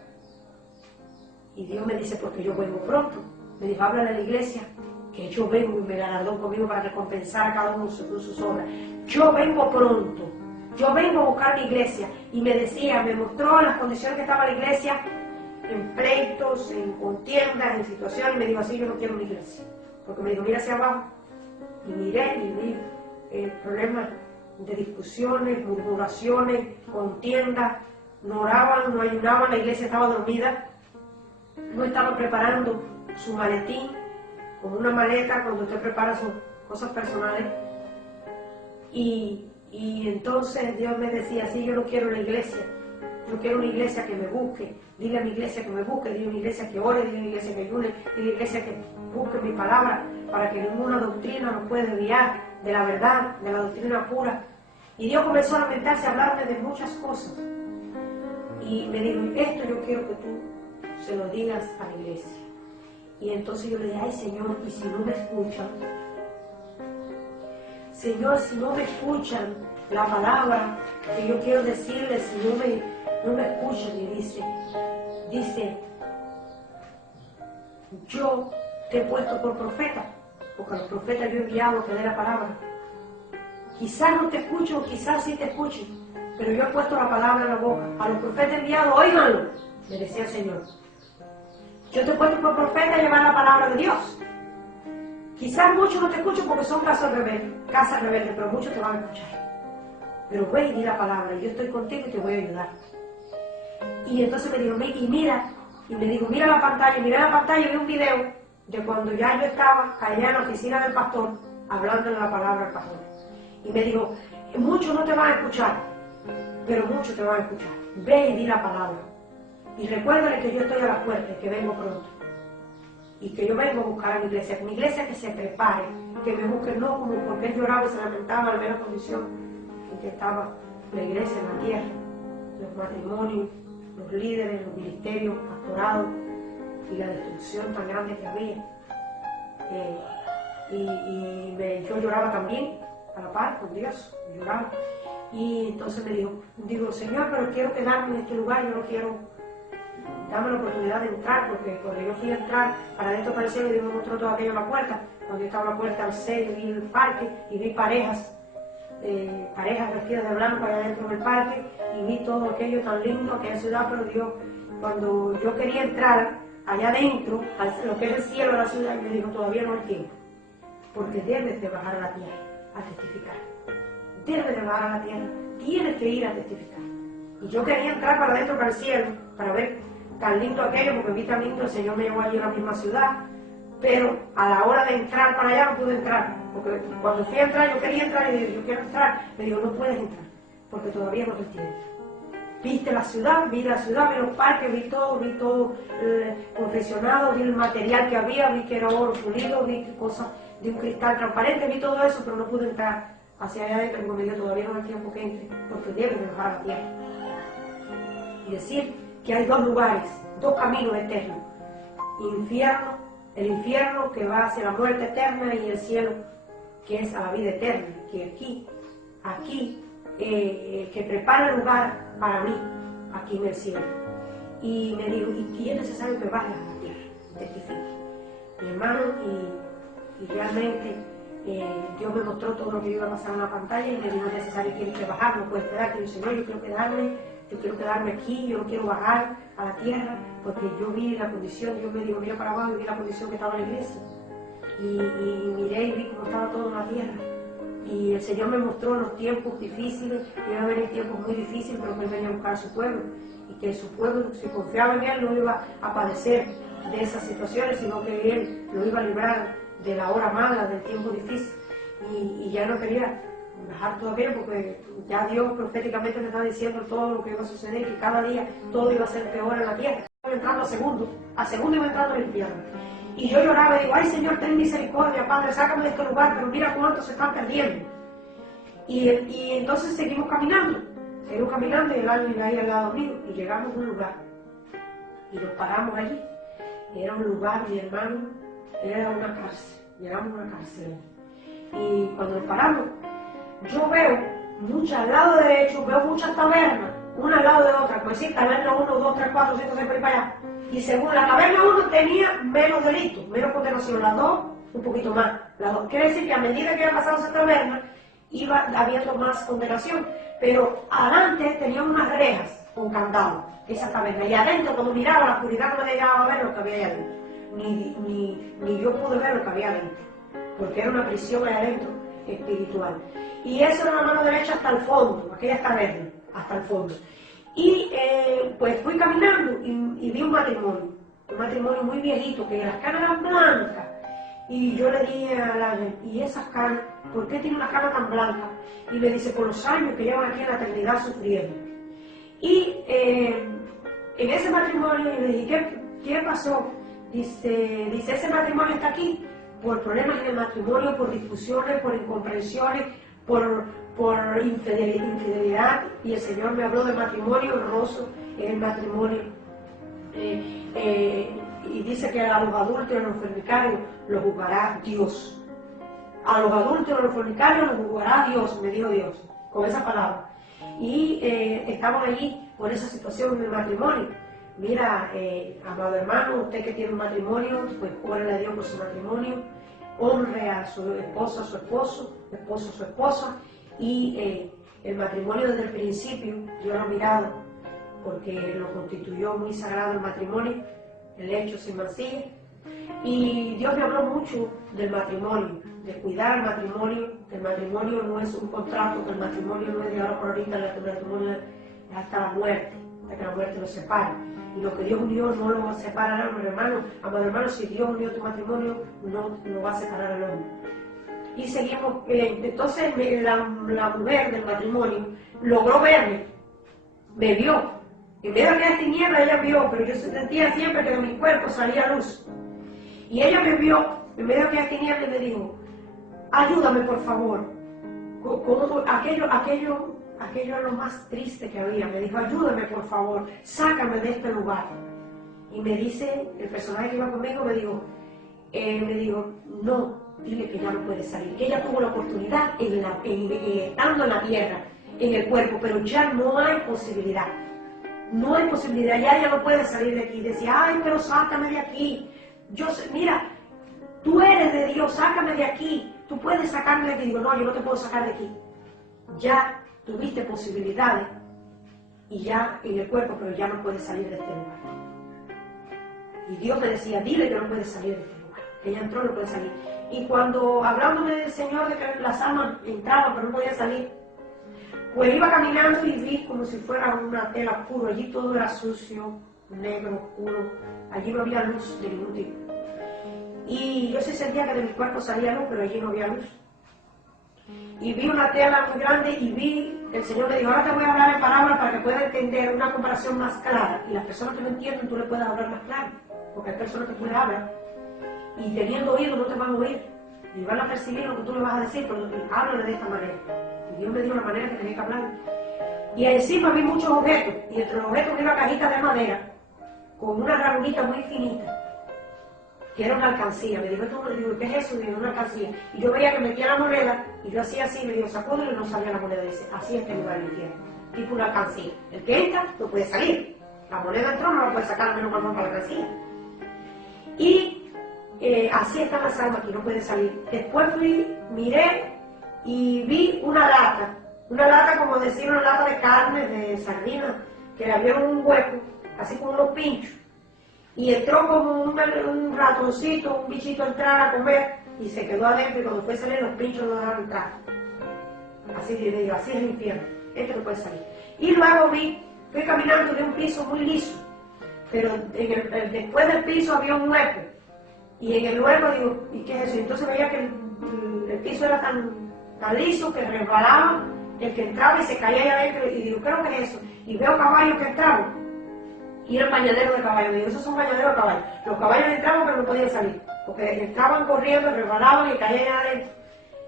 Y Dios me dice, porque yo vengo pronto. Me dijo, háblale a la iglesia, que yo vengo y me galardón conmigo para recompensar a cada uno según sus obras. Yo vengo pronto. Yo vengo a buscar mi iglesia. Y me decía, me mostró las condiciones que estaba la iglesia, en pleitos, en contiendas, en situaciones, y me dijo, así yo no quiero una iglesia. Porque me dijo, mira hacia abajo. Y miré y vi problemas de discusiones, murmuraciones, contiendas. No oraban, no ayunaban, la iglesia estaba dormida. No estaba preparando su maletín, como una maleta cuando usted prepara sus cosas personales. Y entonces Dios me decía, sí, yo no quiero la iglesia. Yo quiero una iglesia que me busque. Dile a mi iglesia que me busque, dile a una iglesia que ore, dile a una iglesia que ayune, dile a una iglesia que busque mi palabra, para que ninguna doctrina nos pueda desviar de la verdad, de la doctrina pura. Y Dios comenzó a lamentarse, a hablarme de muchas cosas. Y me dijo, esto yo quiero que tú se lo digas a la iglesia. Y entonces yo le dije, ay Señor, y si no me escuchan, Señor, si no me escuchan la palabra que yo quiero decirles, si no me escuchan, y dice, yo te he puesto por profeta, porque a los profetas yo he enviado que dé la palabra. Quizás no te escucho, quizás sí te escuchen, pero yo he puesto la palabra en la boca. A los profetas enviados, óiganlo, me decía el Señor. Yo te he puesto por profeta a llevar la palabra de Dios. Quizás muchos no te escuchan porque son casas rebeldes, pero muchos te van a escuchar. Pero ve y di la palabra, y yo estoy contigo y te voy a ayudar. Y entonces me dijo, y me dijo, mira la pantalla, vi un video de cuando ya yo estaba allá en la oficina del pastor, hablándole la palabra al pastor. Y me dijo, muchos no te van a escuchar, pero muchos te van a escuchar. Ve y di la palabra. Y recuérdale que yo estoy a la puerta y que vengo pronto. Y que yo vengo a buscar a mi iglesia que se prepare, que me busque, no como porque él lloraba y se lamentaba al ver la condición en que estaba la iglesia en la tierra, los matrimonios, los líderes, los ministerios, pastorados y la destrucción tan grande que había. Yo lloraba también, a la par con Dios, lloraba. Y entonces me digo, Señor, pero quiero quedarme en este lugar, yo no quiero, dame la oportunidad de entrar, porque cuando yo fui a entrar para adentro para el cielo, Dios me mostró todo aquello en la puerta. Cuando yo estaba en la puerta al cielo, vi el parque y vi parejas vestidas de blanco allá adentro del parque, y vi todo aquello tan lindo, aquella ciudad. Pero Dios, cuando yo quería entrar allá adentro, lo que es el cielo de la ciudad, me dijo, todavía no es tiempo, porque debes de bajar a la tierra a testificar. Debes de bajar a la tierra, tienes que ir a testificar. Y yo quería entrar para adentro para el cielo, para ver tan lindo aquello, porque vi tan lindo, el Señor me llevó allí a la misma ciudad, pero a la hora de entrar para allá no pude entrar, porque cuando fui a entrar, yo quería entrar y dije, yo quiero entrar, me dijo, no puedes entrar, porque todavía no te tienes. Viste la ciudad, vi los parques, vi todo confeccionado, vi el material que había, vi que era oro pulido, vi cosas de un cristal transparente, vi todo eso, pero no pude entrar hacia allá adentro, porque me dijo, todavía no es tiempo que entre, porque debes de bajar a la tierra. Y decir que hay dos lugares, dos caminos eternos, el infierno que va hacia la muerte eterna, y el cielo que es a la vida eterna, que aquí que prepara el lugar para mí, aquí en el cielo. Y me dijo, y es necesario que bajes a la tierra, testifique. Mi hermano, y realmente Dios me mostró todo lo que iba a pasar en la pantalla, y me dijo, es necesario, tienes que bajar, no puedes quedarte. Y yo dije, no, yo quiero quedarme aquí, yo no quiero bajar a la tierra, porque yo vi la condición. Yo me digo, mira para abajo y vi la condición que estaba en la iglesia, y miré y vi cómo estaba todo en la tierra. Y el Señor me mostró los tiempos difíciles, que iba a venir tiempos muy difíciles, pero que Él venía a buscar a su pueblo, y que su pueblo, si confiaba en Él, no iba a padecer de esas situaciones, sino que Él lo iba a librar de la hora mala, del tiempo difícil. Y ya no quería bajar todavía, porque ya Dios proféticamente me estaba diciendo todo lo que iba a suceder, que cada día todo iba a ser peor en la tierra. Iba entrando a segundo iba entrando en el infierno. Y yo lloraba y digo, ay Señor, ten misericordia, Padre, sácame de este lugar, pero mira cuántos se están perdiendo. Y entonces seguimos caminando, y el ángel ahí al lado mío, y llegamos a un lugar, y nos paramos allí. Era un lugar, mi hermano, era una cárcel, llegamos a una cárcel. Y cuando nos paramos, yo veo muchas, al lado derecho, veo muchas tabernas, una al lado de otra, pues sí, taberna 1, 2, 3, 4, 5, 6, por ahí para allá. Y según la taberna 1 tenía menos delitos, menos condenación, la 2 un poquito más. La 2 quiere decir que a medida que iba pasando esa taberna, iba habiendo más condenación. Pero adelante tenía unas rejas con candado, esa taberna. Y adentro, cuando miraba, la oscuridad no me dejaba ver lo que había allá adentro. Ni yo pude ver lo que había adentro, porque era una prisión allá adentro espiritual. Y eso era la mano derecha hasta el fondo, aquella taberna, hasta el fondo. Y pues fui caminando y vi un matrimonio muy viejito, que las canas eran blancas. Y yo le dije al ángel, ¿y esas canas? ¿Por qué tiene una cara tan blanca? Y me dice, por los años que llevan aquí en la eternidad sufriendo. Y en ese matrimonio, y le dije, ¿qué pasó? Dice, ese matrimonio está aquí por problemas en el matrimonio, por discusiones, por incomprensiones, por infidelidad. Y el Señor me habló del matrimonio honroso, el matrimonio. Y dice que a los adultos y a los fornicarios los juzgará Dios. A los adultos y a los fornicarios los juzgará Dios, me dijo Dios, con esa palabra. Y estamos allí por esa situación en el matrimonio. Mira, amado hermano, usted que tiene un matrimonio, pues órale a Dios por su matrimonio, honre a su esposa, a su esposo a su esposa. Y el matrimonio desde el principio, yo lo he mirado, porque lo constituyó muy sagrado el matrimonio, el hecho sin mancilla. Y Dios me habló mucho del matrimonio, de cuidar el matrimonio, que el matrimonio no es un contrato, que el matrimonio no es de ahora por ahorita, el matrimonio es hasta la muerte, hasta que la muerte los separe. Y lo que Dios unió no lo separará, hermano. Amado hermano, si Dios unió tu matrimonio, no va a separar al hombre. Y seguimos, entonces la mujer del matrimonio logró verme, me vio. En medio de aquella tiniebla ella vio, pero yo sentía siempre que de mi cuerpo salía luz. Y ella me vio en medio de aquella tiniebla y me dijo, ayúdame por favor. Aquello era lo más triste que había. Me dijo, ayúdame por favor, sácame de este lugar. Y me dice, el personaje que iba conmigo me dijo, no, dile que ya no puede salir, que ella tuvo la oportunidad estando en la tierra, en el cuerpo, pero ya no hay posibilidad. No hay posibilidad, ya ella no puede salir de aquí. Decía, ay, pero sácame de aquí. Mira, tú eres de Dios, sácame de aquí. Tú puedes sacarme de aquí. Digo, no, yo no te puedo sacar de aquí. Ya tuviste posibilidades y ya en el cuerpo, pero ya no puedes salir de este lugar. Y Dios me decía, dile que no puedes salir de este lugar. Ella entró, no puede salir. Y cuando hablándome del Señor de que las almas entraban, pero no podían salir, pues iba caminando y vi como si fuera una tela oscura. Allí todo era sucio, negro, oscuro. Allí no había luz de ningún tipo. Y yo sí sentía que de mi cuerpo salía luz, pero allí no había luz. Y vi una tela muy grande y el Señor me dijo, ahora te voy a hablar en palabras para que puedas entender una comparación más clara. Y las personas que no entienden, tú le puedes hablar más claro. Porque hay personas que tú le hablas y teniendo oído no te van a oír. Y van a percibir lo que tú le vas a decir, pero háblale de esta manera. Y Dios me dio la manera que tenía que hablar. Y encima vi muchos objetos. Y entre los objetos vi una cajita de madera con una ranurita muy finita, que era una alcancía. Me dijo, ¿qué es eso? Digo, una alcancía. Y yo veía que metía la moneda, y yo hacía así, me dijo, sacúdelo y no salía la moneda. Dice, así es que lugar el infierno. Tipo una alcancía. El que entra no puede salir. La moneda entró, no la puede sacar, al menos cuando para la alcancía. Y así están las almas que no pueden salir. Después miré y vi una lata como decir una lata de carne, de sardinas, que le abrieron un hueco, así como unos pinchos. Y entró como un ratoncito, un bichito a entrar a comer, y se quedó adentro, y cuando fue a salir los pinchos no dejaron entrar. Así digo, así es el infierno, este no puede salir. Y luego fui caminando de un piso muy liso, pero después del piso había un hueco, y en el hueco digo, ¿y qué es eso? Y entonces veía que el piso era tan liso que resbalaba el que entraba y se caía ahí adentro, y digo, ¿qué es lo que es eso? Y veo caballos que entraban, y eran bañaderos de caballos. Digo, esos son bañaderos de caballos. Los caballos entraban pero no podían salir, porque entraban corriendo, resbalaban y caían adentro,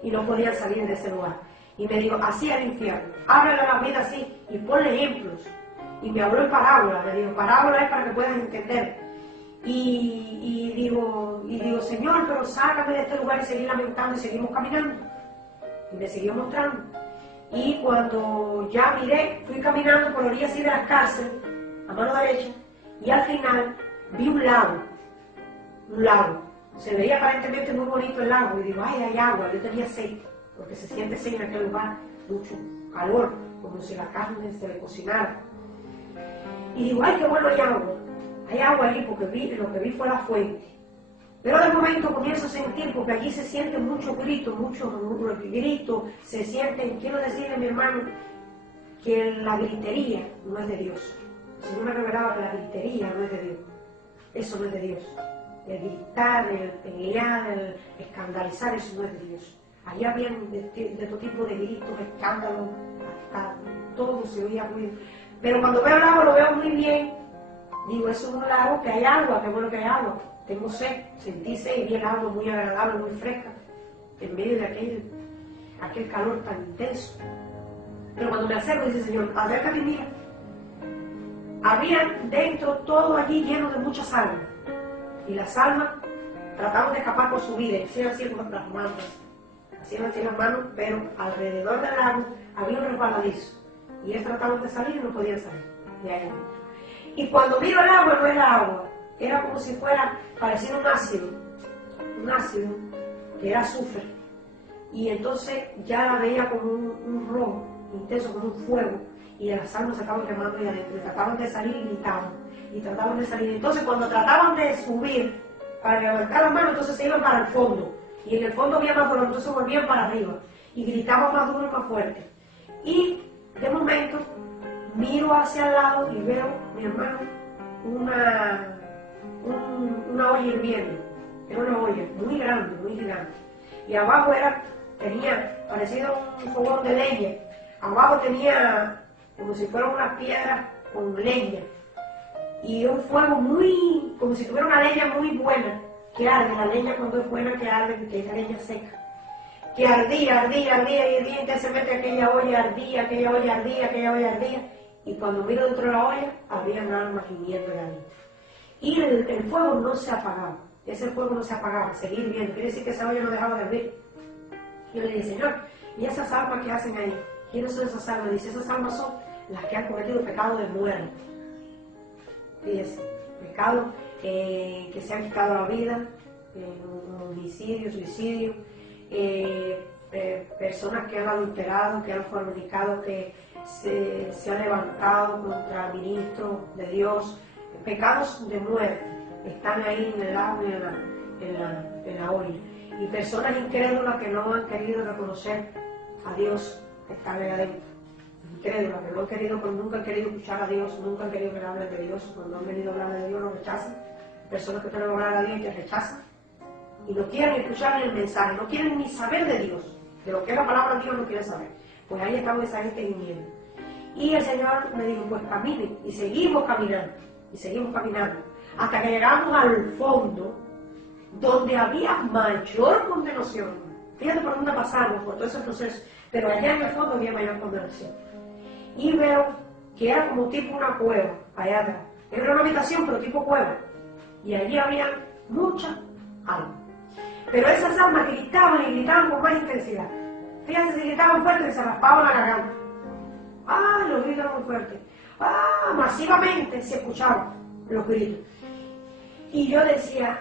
y no podían salir de ese lugar. Y me dijo, así es el infierno, háblale a la vida así, y ponle ejemplos. Y me habló en parábola, me dijo, parábola es para que puedan entender. Y digo, Señor, pero sácame de este lugar, y seguí lamentando, y seguimos caminando. Y me siguió mostrando. Y cuando ya miré, fui caminando por la orilla así de las cárceles, a mano derecha, y al final vi un lago. Se veía aparentemente muy bonito el lago, y digo, ay, hay agua. Yo tenía sed, porque se siente sed en aquel lugar, mucho calor, como si la carne se le cocinara. Y digo, ay, qué bueno, hay agua ahí, porque lo que vi fue la fuente. Pero de momento comienzo a sentir, porque allí se sienten muchos gritos, se sienten, quiero decirle a mi hermano, que la gritería no es de Dios. El Señor me revelaba que la gritería no es de Dios. Eso no es de Dios. El gritar, el pelear, el escandalizar, eso no es de Dios. Allá habían de todo tipo de gritos, escándalos, hasta todo se oía ruido. Pero cuando veo el agua lo veo muy bien. Digo, eso es un lago que hay agua, qué bueno que hay agua. Tengo sed, sentí sed y vi el agua muy agradable, muy fresca, en medio de aquel calor tan intenso. Pero cuando me acerco, dice el Señor, acércate y mira. Había dentro todo allí lleno de muchas almas. Y las almas trataban de escapar por su vida, y hacían así con las manos. Hacían así las manos, pero alrededor del lago había un resbaladizo. Y ellos trataban de salir y no podían salir de ahí. Y cuando miro el agua, no era agua. Era como si fuera, parecía un ácido que era azufre. Y entonces ya la veía como un rojo intenso, como un fuego, y las almas se estaban quemando ahí adentro, y trataban de salir y gritaban, y trataban de salir. Entonces cuando trataban de subir para levantar las manos, entonces se iban para el fondo. Y en el fondo había más dolor, entonces volvían para arriba. Y gritaban más duro y más fuerte. Y de momento miro hacia el lado y veo, mi hermano, una olla hirviendo. Era una olla muy grande, muy gigante. Y abajo tenía parecido a un fogón de leña. Abajo tenía como si fuera una piedra con leña. Y un fuego como si tuviera una leña muy buena, que arde. La leña cuando es buena que arde, que es la leña seca. Que ardía, y intensamente aquella olla ardía. Y cuando miro dentro de la olla, habían almas gimiendo allá adentro. Y el fuego no se apagaba. Ese fuego no se apagaba, seguía hirviendo. Quiere decir que esa olla no dejaba de hervir. Y yo le dije, Señor, ¿y esas almas que hacen ahí? ¿Quiénes son esas almas? Dice, esas almas son las que han cometido pecado de muerte. Fíjese, pecado que se han quitado la vida, homicidio, suicidio, personas que han adulterado, que han fornicado, que se han levantado contra ministros de Dios, pecados de muerte, están ahí en el agua y en la olla. Y personas incrédulas que no han querido reconocer a Dios que están ahí adentro. Incrédulas, que no han querido, nunca han querido escuchar a Dios, nunca han querido que le hablen de Dios. Cuando han venido a hablar de Dios lo rechazan. Personas que quieren hablar a Dios y te rechazan. Y no quieren escuchar el mensaje, no quieren ni saber de Dios. De lo que es la palabra de Dios no quieren saber. Pues ahí estaba esa gente gimiendo. Y el Señor me dijo, pues caminen. Y seguimos caminando. Hasta que llegamos al fondo, donde había mayor condenación. Fíjate por dónde pasamos, por todo ese proceso. Pero allá en el fondo había mayor condenación. Y veo que era como tipo una cueva, allá atrás. Era una habitación, pero tipo cueva. Y allí había muchas almas. Pero esas almas gritaban y gritaban con más intensidad. Fíjense, si gritaban fuerte, se raspaban la garganta. Los gritos eran muy fuertes. Masivamente se escuchaban los gritos. Y yo decía,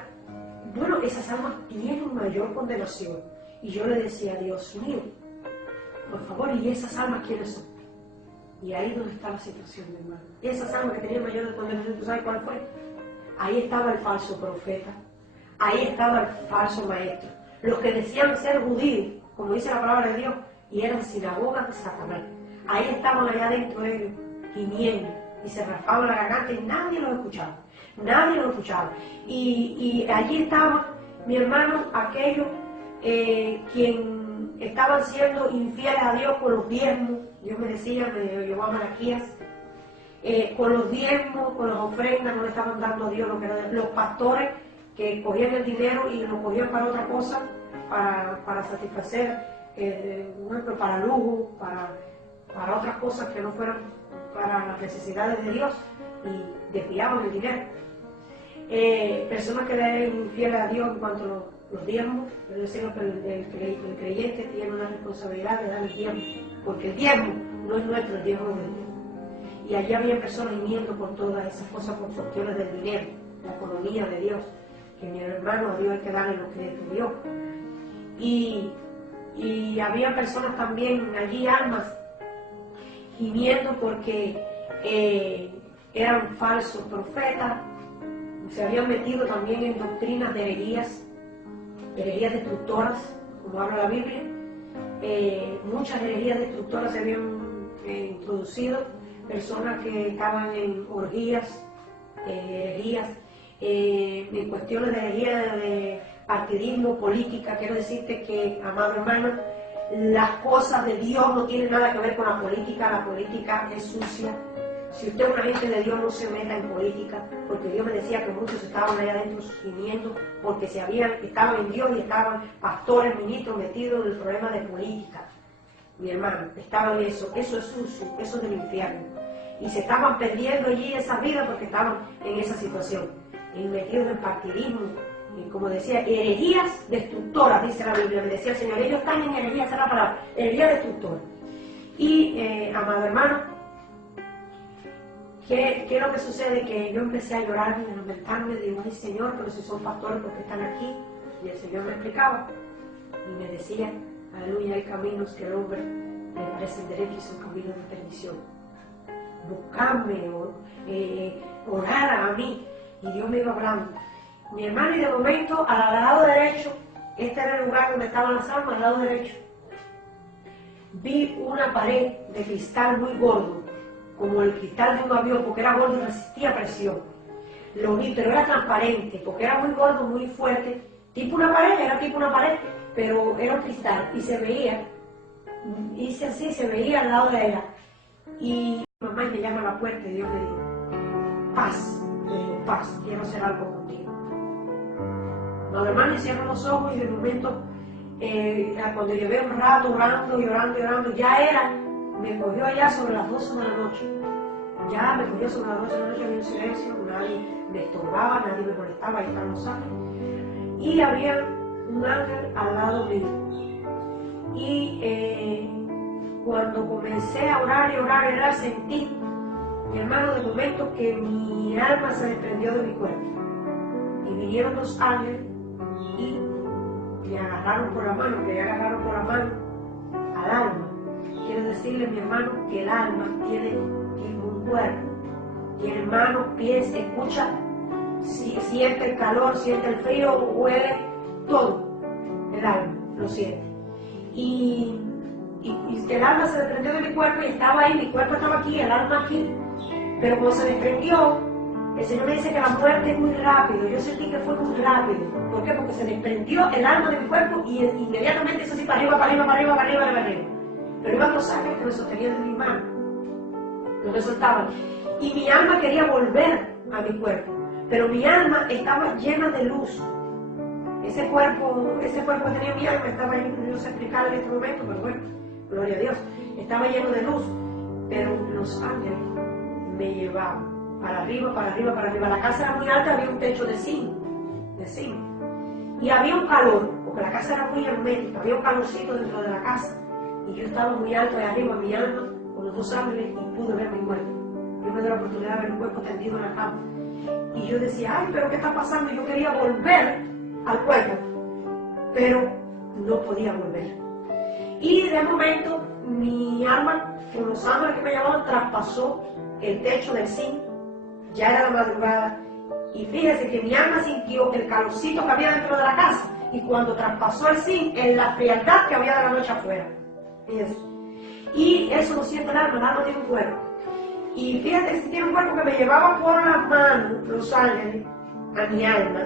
bueno, esas almas tienen mayor condenación. Y yo le decía, Dios mío, por favor, ¿y esas almas quiénes son? Y ahí donde está la situación, mi hermano. Y esas almas que tenían mayor condenación, ¿tú sabes cuál fue? Ahí estaba el falso profeta. Ahí estaba el falso maestro. Los que decían ser judíos, como dice la palabra de Dios, y eran sinagogas de Satanás. Ahí estaban allá adentro ellos, gimiendo, y se raspaban la garganta y nadie los escuchaba. Y allí estaban, mi hermano, aquellos quien estaban siendo infieles a Dios con los diezmos. Dios me decía, me llevó a Malaquías, con los diezmos, con las ofrendas, no le estaban dando a Dios lo que era. Los pastores que cogían el dinero y lo cogían para otra cosa, para satisfacer, para lujo, para otras cosas que no fueran para las necesidades de Dios, y desviaban el dinero. Personas que le eran infieles a Dios en cuanto a los diezmos. Yo decía que el creyente tiene una responsabilidad de dar el diezmo, porque el diezmo no es nuestro, el diezmo es de Dios. Y allí había personas gimiendo por todas esas cosas, por cuestiones del dinero, la economía de Dios, que mi hermano a Dios hay que darle lo que le dio. Y había personas también allí, almas, gimiendo porque eran falsos profetas, se habían metido también en doctrinas de herejías destructoras, como habla la Biblia. Muchas herejías destructoras se habían introducido, personas que estaban en orgías, herejías, en cuestiones de herejía de partidismo, política. Quiero decirte que, amado hermano, las cosas de Dios no tienen nada que ver con la política es sucia. Si usted es una gente de Dios, no se meta en política, porque Dios me decía que muchos estaban allá adentro gimiendo porque estaban en Dios y estaban pastores, ministros metidos en el problema de política. Mi hermano, estaban en eso es sucio, eso es del infierno. Y se estaban perdiendo allí esa vida porque estaban en esa situación, metidos en partidismo, y como decía, herejías destructoras, dice la Biblia. Me decía el Señor, ellos están en herejías, esa es la palabra, herejía destructora. Y, amado hermano, ¿qué es lo que sucede? Que yo empecé a llorar y a lamentarme, digo, ay Señor, pero si son pastores, ¿por qué están aquí? Y el Señor me explicaba y me decía, aleluya, hay caminos que al hombre le parecen derechos y son caminos de perdición. Buscarme, orar a mí. Y Dios me iba hablando. mi hermano, y de momento, al lado derecho, este era el lugar donde estaban las almas, al lado derecho, vi una pared de cristal muy gordo, como el cristal de un avión, porque era gordo y resistía presión. Lo vi, pero era transparente, porque era muy gordo, muy fuerte, tipo una pared, era tipo una pared, pero era un cristal, y se veía, hice así, se veía al lado de ella. Y mi mamá me llama a la puerta y Dios me dijo, paz, le digo, paz, quiero hacer algo contigo. Los hermanos cierran los ojos y de momento, cuando llevé un rato orando y orando y orando, ya era, me cogió allá sobre las 12 de la noche. Ya me cogió sobre las 12 de la noche, había un silencio, nadie me estorbaba, nadie me molestaba, ahí están los ángeles. Y había un ángel al lado mío. Y cuando comencé a orar y orar y orar, sentí, mi hermano, de momento que mi alma se desprendió de mi cuerpo. Y vinieron los ángeles y me agarraron por la mano, me agarraron por la mano al alma. Quiero decirle, mi hermano, que el alma tiene un cuerpo. Tiene manos, pies, escucha, siente el calor, siente el frío, huele, todo. El alma lo siente. Y el alma se desprendió de mi cuerpo y estaba ahí, mi cuerpo estaba aquí, el alma aquí. Pero cuando se desprendió, el Señor me dice que la muerte es muy rápido. Yo sentí que fue muy rápido. ¿Por qué? Porque se desprendió el alma de mi cuerpo y inmediatamente eso así para arriba, para arriba, para arriba, para arriba, para arriba. Pero iban los ángeles que me sostenían de mi mano. No me soltaban. Y mi alma quería volver a mi cuerpo. Pero mi alma estaba llena de luz. Ese cuerpo que tenía mi alma estaba lleno, no sé explicar en este momento, pero bueno, gloria a Dios. Estaba lleno de luz. Pero los ángeles me llevaban para arriba, para arriba, para arriba. La casa era muy alta, había un techo de zinc. Y había un calor, porque la casa era muy hermética, había un calorcito dentro de la casa. Y yo estaba muy alto ahí arriba, mi alma, con los dos ángeles, y pude ver mi cuerpo. Yo me dio la oportunidad de ver mi cuerpo tendido en la cama. Y yo decía, ay, pero ¿qué está pasando? Y yo quería volver al cuerpo, pero no podía volver. Y de momento, mi alma, con los ángeles que me llamaban, traspasó el techo del zinc. Ya era la madrugada. Y fíjese que mi alma sintió el calorcito que había dentro de la casa. Y cuando traspasó el zinc, en la frialdad que había de la noche afuera. Fíjese. Y eso lo siente el alma tiene un cuerpo. Y fíjate que si tiene un cuerpo que me llevaba por las manos, los ángeles, a mi alma.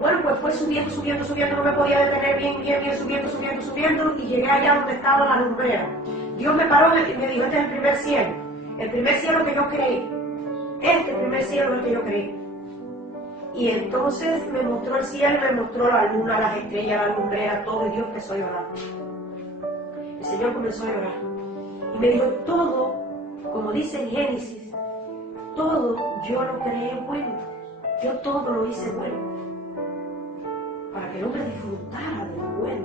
Bueno, pues fue subiendo, subiendo, subiendo, no me podía detener, bien, subiendo, subiendo, subiendo, y llegué allá donde estaba la lumbrera. Dios me paró y me dijo, este es el primer cielo que yo creé. Este primer cielo es el que yo creé. Y entonces me mostró el cielo, me mostró la luna, las estrellas, la lumbrera, todo, y Dios empezó a llorar. El Señor comenzó a llorar. Y me dijo, todo, como dice en Génesis, todo yo lo creé bueno. Yo todo lo hice bueno. Para que el hombre disfrutara de lo bueno.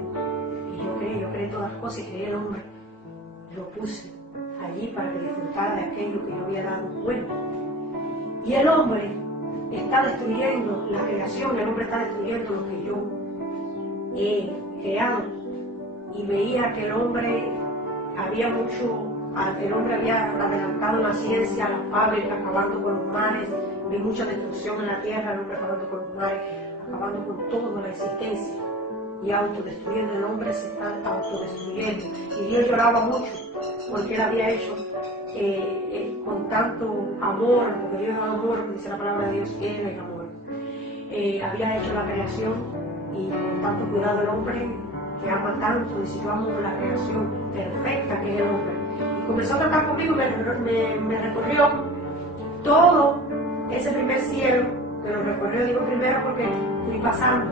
Y yo creé todas las cosas y creé el hombre. Lo puse allí para que disfrutara de aquello que yo había dado bueno. Y el hombre está destruyendo la creación, el hombre está destruyendo lo que yo he creado. Y veía que el hombre había adelantado la ciencia, las fábricas, acabando con los mares, vi mucha destrucción en la tierra, el hombre acabando con los mares, acabando con toda la existencia y autodestruyendo. El hombre se está autodestruyendo. Y Dios lloraba mucho porque él había hecho con tanto amor, porque Dios es amor, dice la palabra de Dios, Él es amor. Había hecho la creación y con tanto cuidado el hombre que ama tanto, dice, yo amo la creación perfecta que es el hombre. Y comenzó a tratar conmigo, me recorrió todo ese primer cielo, que lo recorrió, digo primero porque fui pasando,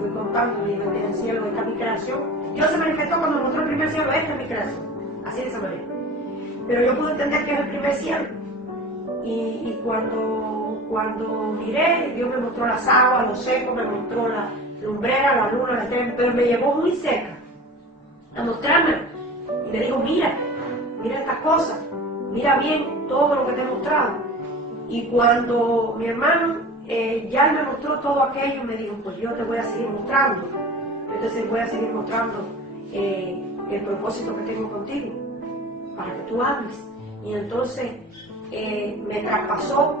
fui contando, y en el cielo esta es mi creación. Dios se manifestó cuando me mostró el primer cielo, esta es mi creación, así de esa manera. Pero yo pude entender que es el primer cielo. Y cuando miré, Dios me mostró las aguas, los secos, me mostró la lumbrera, la luna, la estrella, pero me llevó muy cerca a mostrarme. Y me dijo, mira estas cosas, mira bien todo lo que te he mostrado. Y cuando mi hermano ya me mostró todo aquello, me dijo, pues yo te voy a seguir mostrando. Entonces voy a seguir mostrando el propósito que tengo contigo, para que tú hables. Y entonces me traspasó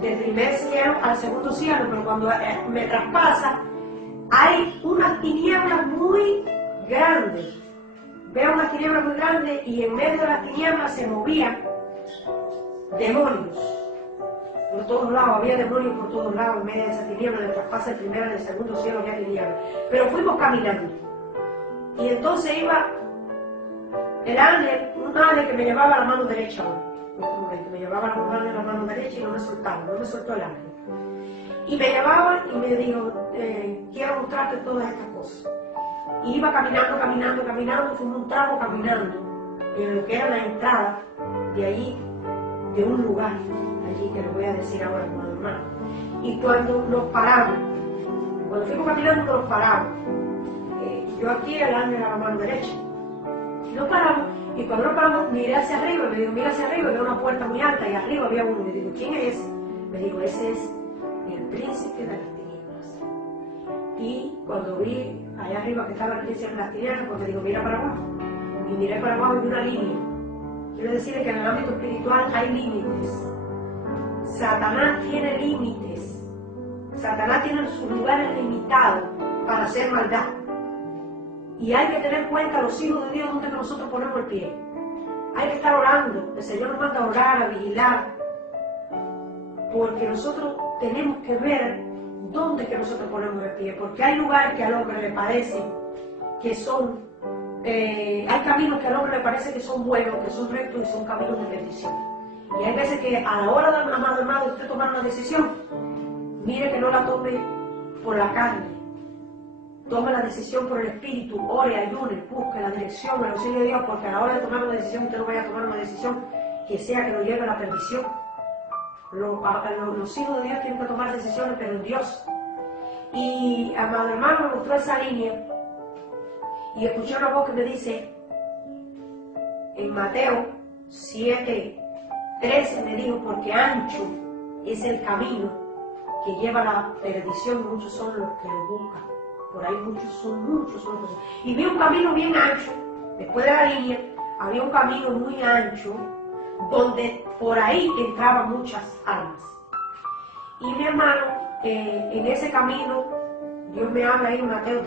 del primer cielo al segundo cielo, pero cuando me traspasa, hay unas tinieblas muy grandes. Veo unas tinieblas muy grandes y en medio de las tinieblas se movían demonios. Por todos lados, había demonios por todos lados, en medio de esa tiniebla, de traspasa el primero y el segundo cielo había tinieblas. Pero fuimos caminando. Y entonces iba el ángel, un ángel que me llevaba la mano derecha, me llevaba la mano derecha y no me soltaba, no me soltó el ángel. Y me llevaba y me dijo, quiero mostrarte todas estas cosas. Y iba caminando, fuimos un tramo caminando, en lo que era la entrada de allí, de un lugar, allí que lo voy a decir ahora, hermano. Y cuando nos paramos, cuando fuimos caminando nos paramos, yo aquí, el ángel a la mano derecha. Nos paramos, y cuando nos paramos, miré hacia arriba, me dijo, mira hacia arriba, veo una puerta muy alta, y arriba había uno. Me digo, ¿quién es ese? Me dijo, ese es el príncipe de las tinieblas. Y cuando vi allá arriba que estaba el príncipe de las tinieblas, pues me dijo, mira para abajo. Y miré para abajo y vi una línea. Quiero decirle que en el ámbito espiritual hay límites. Satanás tiene límites. Satanás tiene sus lugares limitados para hacer maldad. Y hay que tener en cuenta los hijos de Dios donde nosotros ponemos el pie. Hay que estar orando. El Señor nos manda a orar, a vigilar. Porque nosotros tenemos que ver dónde que nosotros ponemos el pie. Porque hay lugares que al hombre le parece que son, hay caminos que al hombre le parece que son buenos, que son rectos y son caminos de bendición. Y hay veces que a la hora de amado hermano usted tomar una decisión, mire que no la tome por la carne. Tome la decisión por el Espíritu, ore, ayune, busque la dirección, el auxilio de Dios, porque a la hora de tomar una decisión usted no vaya a tomar una decisión que sea que lo lleve a la perdición. Los hijos de Dios tienen que tomar decisiones, pero en Dios. Y amado hermano me mostró esa línea y escuché una voz que me dice, en Mateo 7:13 me dijo, porque ancho es el camino que lleva a la perdición, muchos son los que lo buscan. Por ahí son muchos. Y vi un camino bien ancho, después de la línea, había un camino muy ancho, donde por ahí entraban muchas almas. Y mi hermano, en ese camino, Dios me habla ahí en Mateo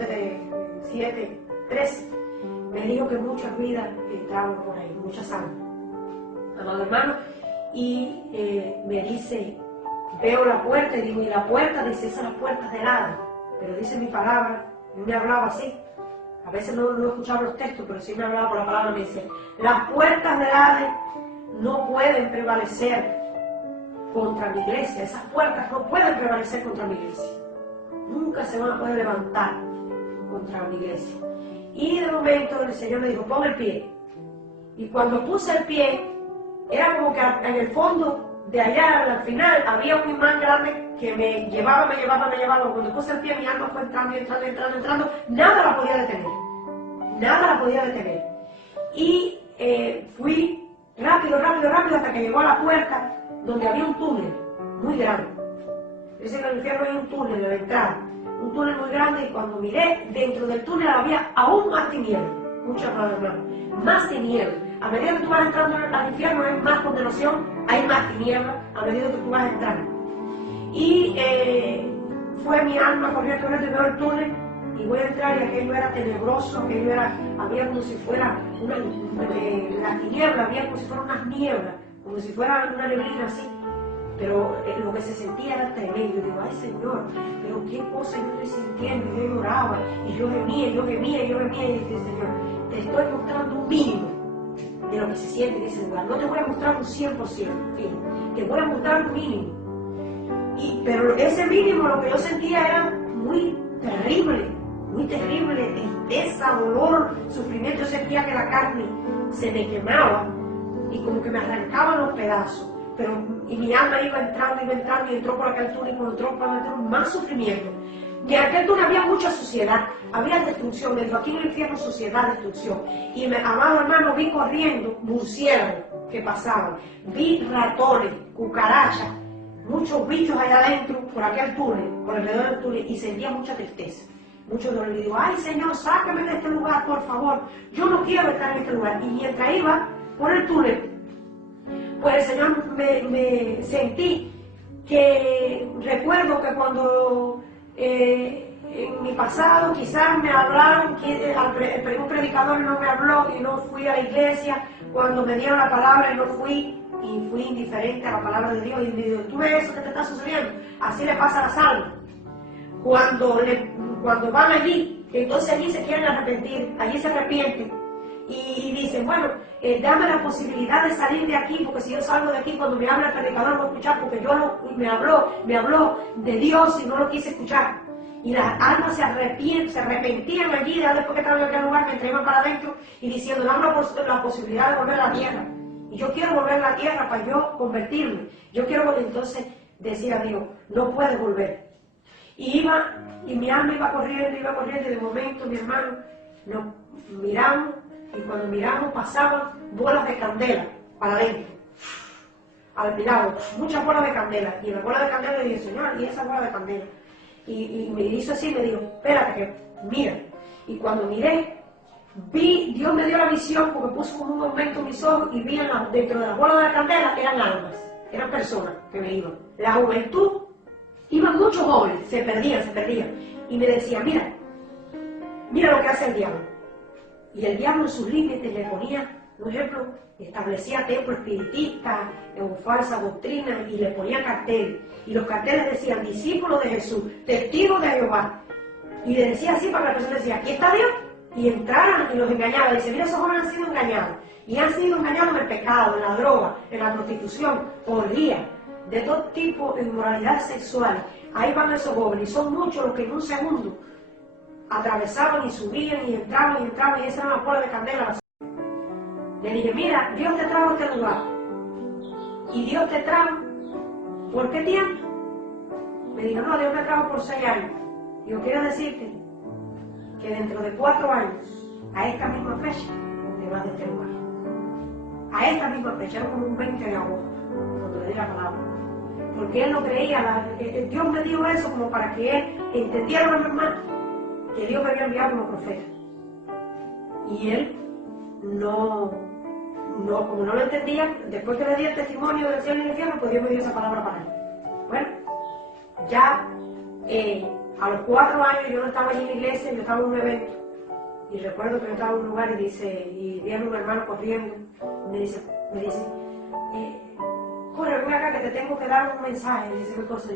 7:13, me dijo que muchas vidas entraban por ahí, muchas almas. Amado hermano, y me dice, veo la puerta, y digo, y la puerta, dice, esas son las puertas del Hades. Pero dice mi palabra, él me hablaba así. A veces no escuchaba los textos, pero sí me hablaba por la palabra. Me dice, las puertas del Hades no pueden prevalecer contra mi iglesia. Esas puertas no pueden prevalecer contra mi iglesia. Nunca se van a poder levantar contra mi iglesia. Y de momento el Señor me dijo, pon el pie. Y cuando puse el pie, era como que en el fondo de allá, al final, había un imán grande que me llevaba. Cuando puse el pie, mi alma fue entrando. Nada la podía detener. Y fui rápido, hasta que llegó a la puerta, donde había un túnel muy grande. Dice que en el infierno hay un túnel en la entrada. Un túnel muy grande, y cuando miré, dentro del túnel había aún más tinieblas. Muchas más, hermano. Más tinieblas. A medida que tú vas entrando al infierno hay más condenación, hay más tinieblas, a medida que tú vas entrando. Y fue mi alma corriendo y veo el túnel, y voy a entrar, y aquello era tenebroso, había como si fuera la tiniebla, había como si fuera unas nieblas, como si fuera una neblina así. Pero lo que se sentía era tremendo. Y digo, ay Señor, pero qué cosa yo estoy sintiendo. Y yo lloraba, y yo gemía, y dije, Señor, te estoy mostrando un mínimo de lo que se siente en ese lugar. No te voy a mostrar un 100%, te voy a mostrar un mínimo. Pero ese mínimo, lo que yo sentía era muy terrible, tristeza, dolor, sufrimiento. Yo sentía que la carne se me quemaba y como que me arrancaban los pedazos. Y mi alma iba entrando, y entró por aquel túnel, y cuando entró por aquel túnel, más sufrimiento. Y en aquel túnel había mucha suciedad, había destrucción. Me dijo, aquí en el infierno, suciedad, destrucción. Y amado hermano, vi corriendo murciélagos que pasaban, vi ratones, cucarachas, muchos bichos allá adentro, por aquel túnel, por alrededor del túnel, y sentía mucha tristeza, mucho dolor. Y digo, ay Señor, sácame de este lugar, por favor, yo no quiero estar en este lugar. Y mientras iba por el túnel, pues el Señor me sentí que recuerdo que cuando en mi pasado quizás me hablaron, un predicador no me habló y no fui a la iglesia, cuando me dieron la palabra y no fui, y fui indiferente a la palabra de Dios, y me dijo, ¿tú ves eso que te está sucediendo? Así le pasa a las almas. Cuando van allí, entonces allí se quieren arrepentir, allí se arrepienten, y dicen, bueno, dame la posibilidad de salir de aquí, porque si yo salgo de aquí, cuando me habla el predicador no voy a escuchar, porque me habló de Dios y no lo quise escuchar. Y las almas se arrepentían allí, después que estaban en aquel lugar, me iban para adentro y diciendo, dame la posibilidad de volver a la tierra. Y yo quiero volver a la tierra para yo convertirme. Yo quiero volver. Entonces decía a Dios, no puedes volver. Y mi alma iba corriendo, y de momento mi hermano nos miramos, y cuando miramos pasaban bolas de candela para adentro, al lado, muchas bolas de candela, y en la bola de candela le dije, Señor, ¿y esa bola de candela? Y me hizo así, me dijo, espérate que mira, y cuando miré, Dios me dio la visión, porque puso como un aumento en mis ojos, y vi dentro de la bola de la candela, eran almas, eran personas que me iban, la juventud. Iban muchos jóvenes, se perdían, y me decían, mira lo que hace el diablo. Y el diablo en sus límites le ponía, por ejemplo, establecía templos espiritistas, falsa doctrina, y le ponía carteles. Y los carteles decían, discípulos de Jesús, testigos de Jehová. Y le decía así para que la persona decía, aquí está Dios. Y entraran y los engañaban. Dice, mira, esos jóvenes han sido engañados. Y han sido engañados en el pecado, en la droga, en la prostitución, orgía, de todo tipo de inmoralidad sexual. Ahí van esos jóvenes, y son muchos los que en un segundo atravesaban y subían y entraban, y esa era una bola de candela. Le dije, mira, Dios te trajo a este lugar, y Dios te trajo, ¿por qué tiempo? Me dijo, no, Dios me trajo por 6 años. Yo quiero decirte que dentro de 4 años, a esta misma fecha, te vas de este lugar. A esta misma fecha, era como un 20 de agosto, cuando le di la palabra. Porque él no creía, Dios me dijo eso como para que él entendiera a mi hermano que Dios me había enviado como profeta. Y él como no lo entendía, después que le di el testimonio del cielo y del infierno, pues Dios me dio esa palabra para él. Bueno, ya a los 4 años yo no estaba allí en la iglesia, yo estaba en un evento. Y recuerdo que yo estaba en un lugar y viene un hermano corriendo, y me dice, corre, ven acá que te tengo que dar un mensaje. Dice, ¿qué cosa?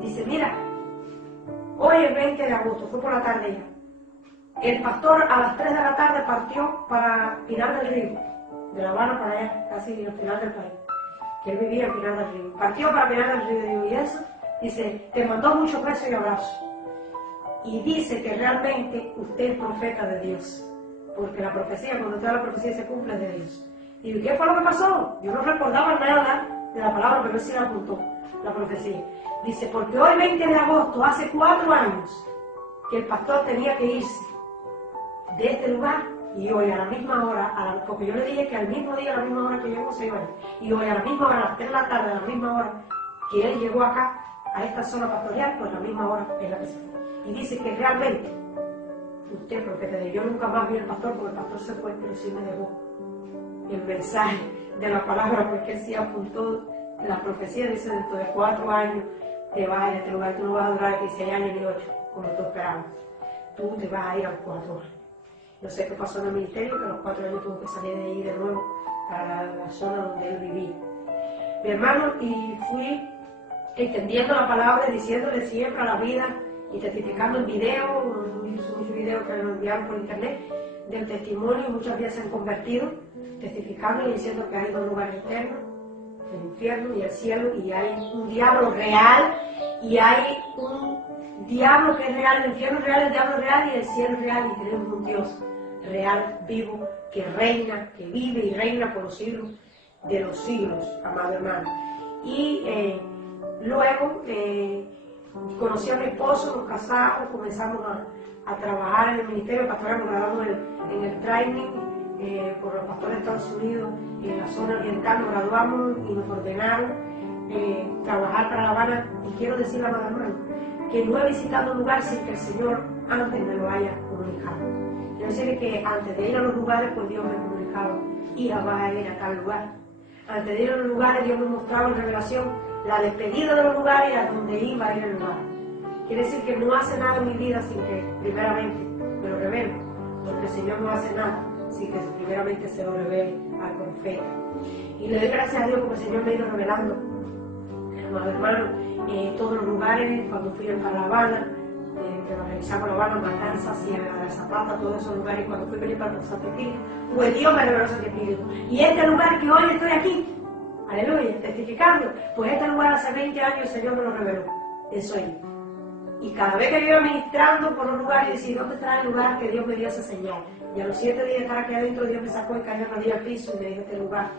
Dice, mira, hoy es 20 de agosto, fue por la tarde ya. El pastor a las 3 de la tarde partió para Pinar del Río, de La Habana para allá, casi al final del país, que él vivía en Pinar del Río. Partió para Pinar del Río, y eso, dice, te mandó muchos besos y abrazos. Y dice que realmente usted es profeta de Dios, porque la profecía, cuando toda la profecía se cumple, de Dios. ¿Y qué fue lo que pasó? Yo no recordaba nada de la palabra, pero él sí la apuntó, la profecía. Dice, porque hoy 20 de agosto, hace 4 años, que el pastor tenía que irse de este lugar, y hoy a la misma hora, porque yo le dije que al mismo día, a la misma hora que llegó, se iba a ir. Y hoy a la misma hora, a las 3 de la tarde, a la misma hora que él llegó acá, a esta zona pastoral, pues a la misma hora es la que se fue. Y dice que realmente, usted, profeta de Dios, yo nunca más vi al pastor, porque el pastor se fue, pero sí me dejó el mensaje de la palabra, porque él sí apuntó la profecía. Dice, dentro de 4 años te vas a ir a este lugar, tú no vas a durar 16 años ni 8, como tú esperabas. Tú te vas a ir a los 4 años. No sé qué pasó en el ministerio, que a los 4 años tuvo que salir de ahí de nuevo para la zona donde él vivía. Mi hermano, y fui extendiendo la palabra, diciéndole siempre a la vida, y testificando en video, muchos videos que nos enviaron por internet, del testimonio, muchas veces se han convertido, testificando y diciendo que hay 2 lugares eternos, el infierno y el cielo, y hay un diablo real, y hay un diablo que es real, el infierno es real, el diablo es real, y el cielo es real, y tenemos un Dios real, vivo, que reina, que vive y reina por los siglos de los siglos, amado hermano. Y luego conocí a mi esposo, nos casamos, comenzamos a trabajar en el ministerio pastoral, nos graduamos en el training por los pastores de Estados Unidos en la zona oriental, nos graduamos y nos ordenaron trabajar para La Habana. Y quiero decirle a amado hermano que no he visitado un lugar sin que el Señor antes me lo haya comunicado. Quiero decirle que antes de ir a los lugares, pues Dios me comunicaba, hija, vas a ir a tal lugar. Antes de ir a los lugares, Dios me mostraba en revelación la despedida de los lugares y a donde iba a ir el lugar. Quiere decir que no hace nada en mi vida sin que primeramente me lo revele, porque el Señor no hace nada sin que primeramente se lo revele al profeta. Y le doy gracias a Dios porque el Señor me ha ido revelando, hermano, todos los lugares, cuando fui para La Habana, que realizamos La Habana, Matanzas, Sierra de Zapata, todos esos lugares, cuando fui para Santo Espíritu, pues Dios me reveló Santo Espíritu. Y este lugar que hoy estoy aquí, aleluya, testificando, pues este lugar hace 20 años el Señor me lo reveló en sueño. Y cada vez que yo iba ministrando por un lugar y decía, ¿dónde está el lugar que Dios me dio esa señal? Y a los 7 días de estar aquí adentro, Dios me sacó y cayó al piso y me dijo, este lugar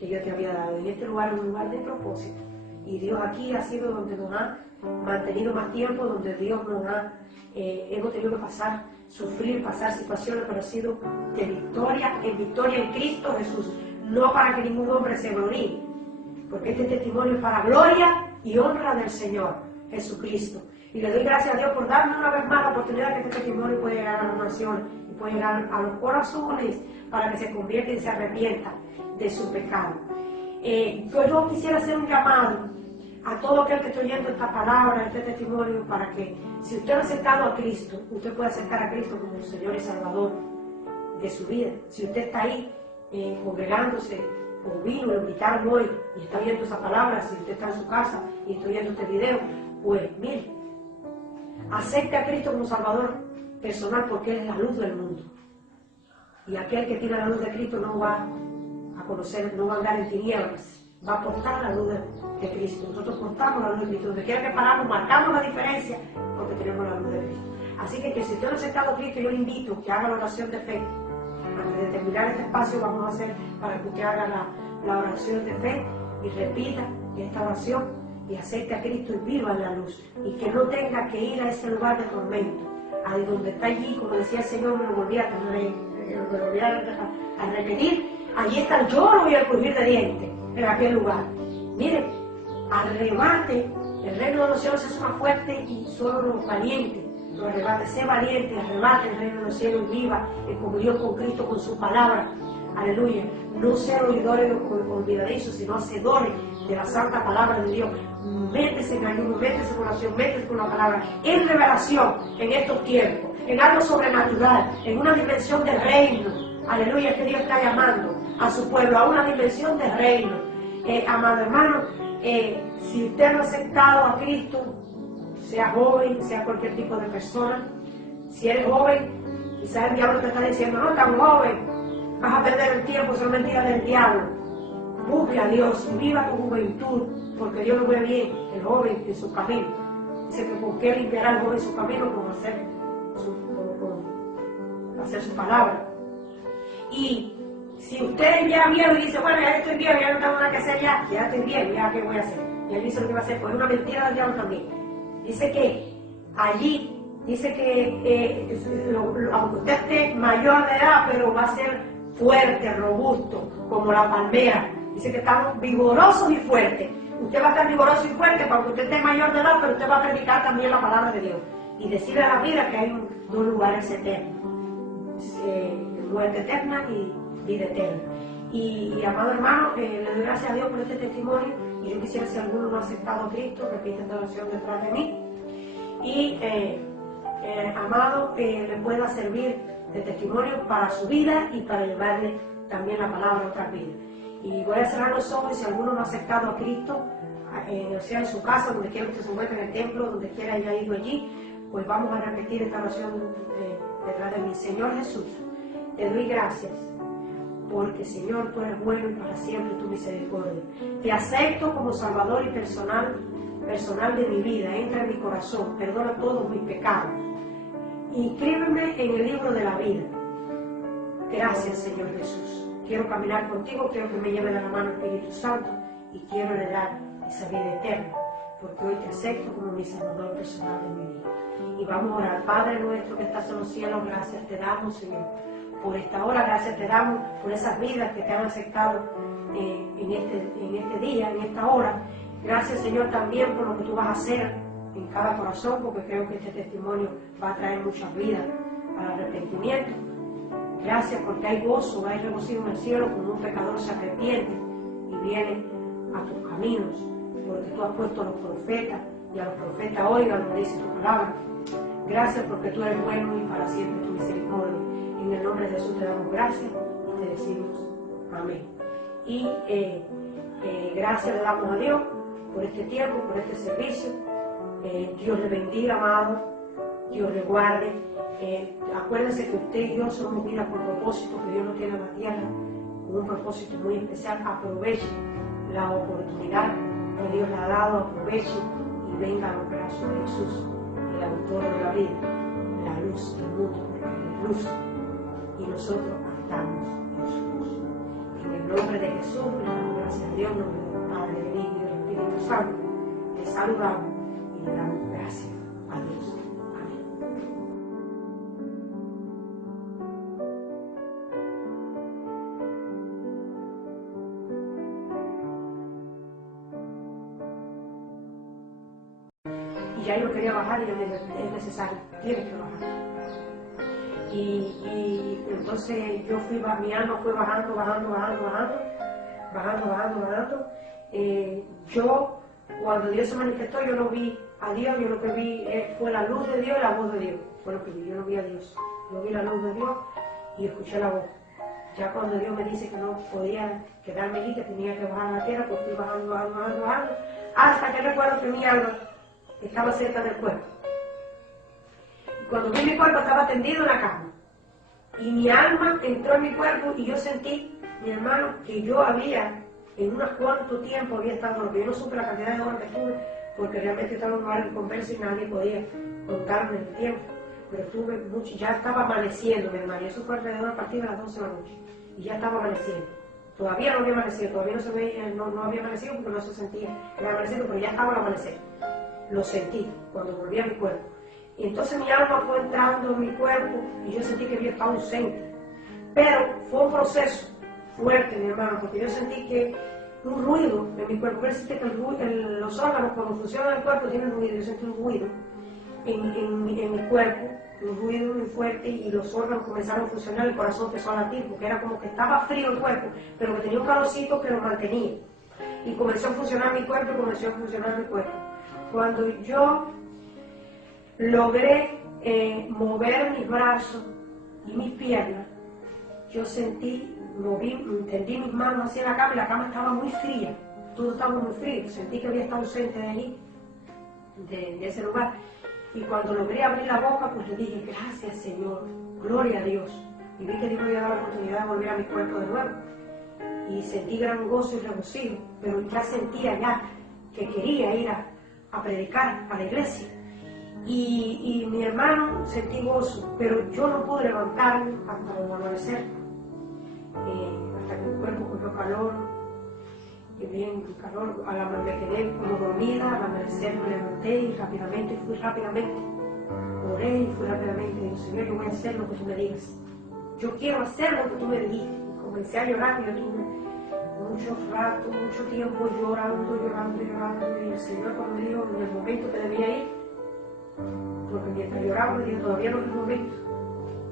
que yo te había dado. Y este lugar es un lugar de propósito. Y Dios aquí ha sido donde nos ha mantenido más tiempo, donde Dios nos ha, hemos tenido que pasar, sufrir, pasar situaciones, pero ha sido de victoria en Cristo Jesús. No para que ningún hombre se gloríe, porque este testimonio es para gloria y honra del Señor Jesucristo. Y le doy gracias a Dios por darme una vez más la oportunidad que este testimonio puede llegar a las naciones y puede llegar a los corazones para que se conviertan y se arrepientan de su pecado. Yo quisiera hacer un llamado a todo aquel que esté oyendo esta palabra, este testimonio, para que si usted ha acercado a Cristo, usted puede acercar a Cristo como el Señor y Salvador de su vida. Si usted está ahí congregándose, o vino, lo invitaron hoy y está oyendo esa palabra, si usted está en su casa y está oyendo este video, pues mire, acepte a Cristo como Salvador personal, porque Él es la luz del mundo. Y aquel que tiene la luz de Cristo no va a conocer, no va a andar en tinieblas, va a portar la luz de Cristo. Nosotros portamos la luz de Cristo. Donde quiera que paramos, marcamos la diferencia porque tenemos la luz de Cristo. Así que si usted no ha aceptado a Cristo, yo le invito a que haga la oración de fe. Antes de terminar este espacio, vamos a hacer para que usted haga la oración de fe y repita esta oración y acepte a Cristo y viva en la luz. Y que no tenga que ir a ese lugar de tormento, ahí donde está allí, como decía el Señor, me lo volví a repetir. Allí está, yo lo voy a crujir de dientes en aquel lugar. Mire, arrebate, el reino de los cielos es más fuerte y solo los valientes lo arrebate. Sé valiente, arrebate el reino de los cielos y viva en comunión con Cristo, con su palabra. Aleluya. No ser oidores olvidadizos, sino hacedores de la santa palabra de Dios. Métese en ayuno, métese en oración, métese con la palabra, en revelación en estos tiempos, en algo sobrenatural, en una dimensión de reino. Aleluya, que Dios está llamando a su pueblo a una dimensión de reino. Amado hermano, si usted no ha aceptado a Cristo, sea joven, sea cualquier tipo de persona, si eres joven, quizás el diablo te está diciendo, no, tan joven, vas a perder el tiempo, son mentiras del diablo. Busque a Dios, viva tu juventud, porque Dios lo ve bien, el joven en su camino. Dice que por qué limpiará el joven su camino con hacer su palabra. Y si usted ya viejo y dice, bueno, ya estoy viejo, ya no tengo nada que hacer, ya estoy viejo, ya qué voy a hacer. Y él dice lo que va a hacer, pues es una mentira del diablo también. Dice que allí, dice que aunque usted esté mayor de edad, pero va a ser fuerte, robusto, como la palmera. Dice que estamos vigorosos y fuertes. Usted va a estar vigoroso y fuerte cuando usted esté mayor de edad, pero usted va a predicar también la palabra de Dios. Y decirle a la vida que hay dos lugares eternos. Muerte eterna y vida eterna. Y amado hermano, le doy gracias a Dios por este testimonio. Y yo quisiera, si alguno no ha aceptado a Cristo, repite esta oración detrás de mí. Y amado, le pueda servir de testimonio para su vida y para llevarle también la palabra a otras vidas. Y voy a cerrar los ojos, y si alguno no ha aceptado a Cristo, o sea en su casa, donde quiera que se encuentre, en el templo, donde quiera haya ido allí, pues vamos a repetir esta oración detrás de mí. Señor Jesús, te doy gracias, porque Señor, tú eres bueno y para siempre tu misericordia. Te acepto como Salvador y personal de mi vida. Entra en mi corazón, perdona todos mis pecados. Inscríbeme en el libro de la vida. Gracias, Señor Jesús. Quiero caminar contigo, quiero que me lleve de la mano el Espíritu Santo y quiero heredar esa vida eterna, porque hoy te acepto como mi Salvador personal de mi vida. Y vamos a orar. Padre nuestro que estás en los cielos, gracias te damos, Señor, por esta hora. Gracias te damos por esas vidas que te han aceptado en este día, en esta hora. Gracias, Señor, también por lo que tú vas a hacer en cada corazón, porque creo que este testimonio va a traer muchas vidas al arrepentimiento. Gracias porque hay gozo, hay regocijo en el cielo cuando un pecador se arrepiente y viene a tus caminos. porque tú has puesto a los profetas, y a los profetas oigan lo que dice tu palabra. Gracias porque tú eres bueno y para siempre tu misericordia. En el nombre de Jesús te damos gracias y te decimos amén. Y gracias le damos a Dios por este tiempo, por este servicio. Dios le bendiga, amado. Dios le guarde. Acuérdense que usted y yo somos vida por propósito que Dios nos tiene en la tierra, con un propósito muy especial. Aproveche la oportunidad que Dios le ha dado, aproveche y venga a los brazos de Jesús, el autor de la vida, la luz del mundo, porque es luz y nosotros andamos en su luz. En el nombre de Jesús, le damos gracias a Dios, en nombre del Padre, del Hijo y del Espíritu Santo, le saludamos y le damos gracias a Dios. Y ya yo quería bajar y yo me dije, es necesario, tienes que bajar. Y entonces yo fui, mi alma fue bajando. Yo, cuando Dios se manifestó, yo no vi a Dios, yo lo que vi fue la luz de Dios y la voz de Dios. Fue lo que vi, yo no vi a Dios. Yo vi la luz de Dios y escuché la voz. Ya cuando Dios me dice que no podía quedarme allí, que tenía que bajar a la tierra, pues fui bajando, hasta que recuerdo que mi alma estaba cerca del cuerpo. Cuando vi mi cuerpo estaba tendido en la cama y mi alma entró en mi cuerpo y yo sentí, mi hermano, que yo había en unos cuantos tiempo había estado, porque yo no supe la cantidad de horas que estuve, porque realmente estaba en un lugar de conversa y nadie podía contarme el tiempo, pero estuve mucho, ya estaba amaneciendo, mi hermano, y eso fue alrededor a partir de las 12 de la noche, y ya estaba amaneciendo. Todavía no había amanecido, todavía no se veía, no había amanecido porque no se sentía el amanecer, pero ya estaba al amanecer. Lo sentí cuando volví a mi cuerpo. Y entonces mi alma fue entrando en mi cuerpo y yo sentí que había estado ausente. Pero fue un proceso fuerte, mi hermano, porque yo sentí que un ruido en mi cuerpo. Pero existe que los órganos, cuando funcionan en el cuerpo, tienen ruido. Yo sentí un ruido en mi cuerpo, un ruido muy fuerte, y los órganos comenzaron a funcionar, el corazón empezó a latir, porque era como que estaba frío el cuerpo, pero que tenía un calorcito que lo mantenía. Y comenzó a funcionar mi cuerpo, Cuando yo logré mover mis brazos y mis piernas, yo tendí mis manos hacia la cama y la cama estaba muy fría, todo estaba muy frío, sentí que había estado ausente de allí, de ese lugar. Y cuando logré abrir la boca, pues le dije, gracias Señor, gloria a Dios. Y vi que Dios me había dado la oportunidad de volver a mi cuerpo de nuevo. Y sentí gran gozo y regocijo, pero ya sentía ya que quería ir a predicar a la iglesia. Y mi hermano sentí gozo, pero yo no pude levantarme hasta el amanecer, hasta que el cuerpo cogió calor, y bien calor, me quedé como dormida. Al amanecer me levanté y fui rápidamente, oré y fui rápidamente, y dije, Señor, yo voy a hacer lo que tú me digas, yo quiero hacer lo que tú me dijiste. Y comencé a llorar, y yo tuve mucho tiempo llorando, y el Señor cuando me dijo en el momento que debía ir, porque mientras lloraba me dijo, todavía no es el momento,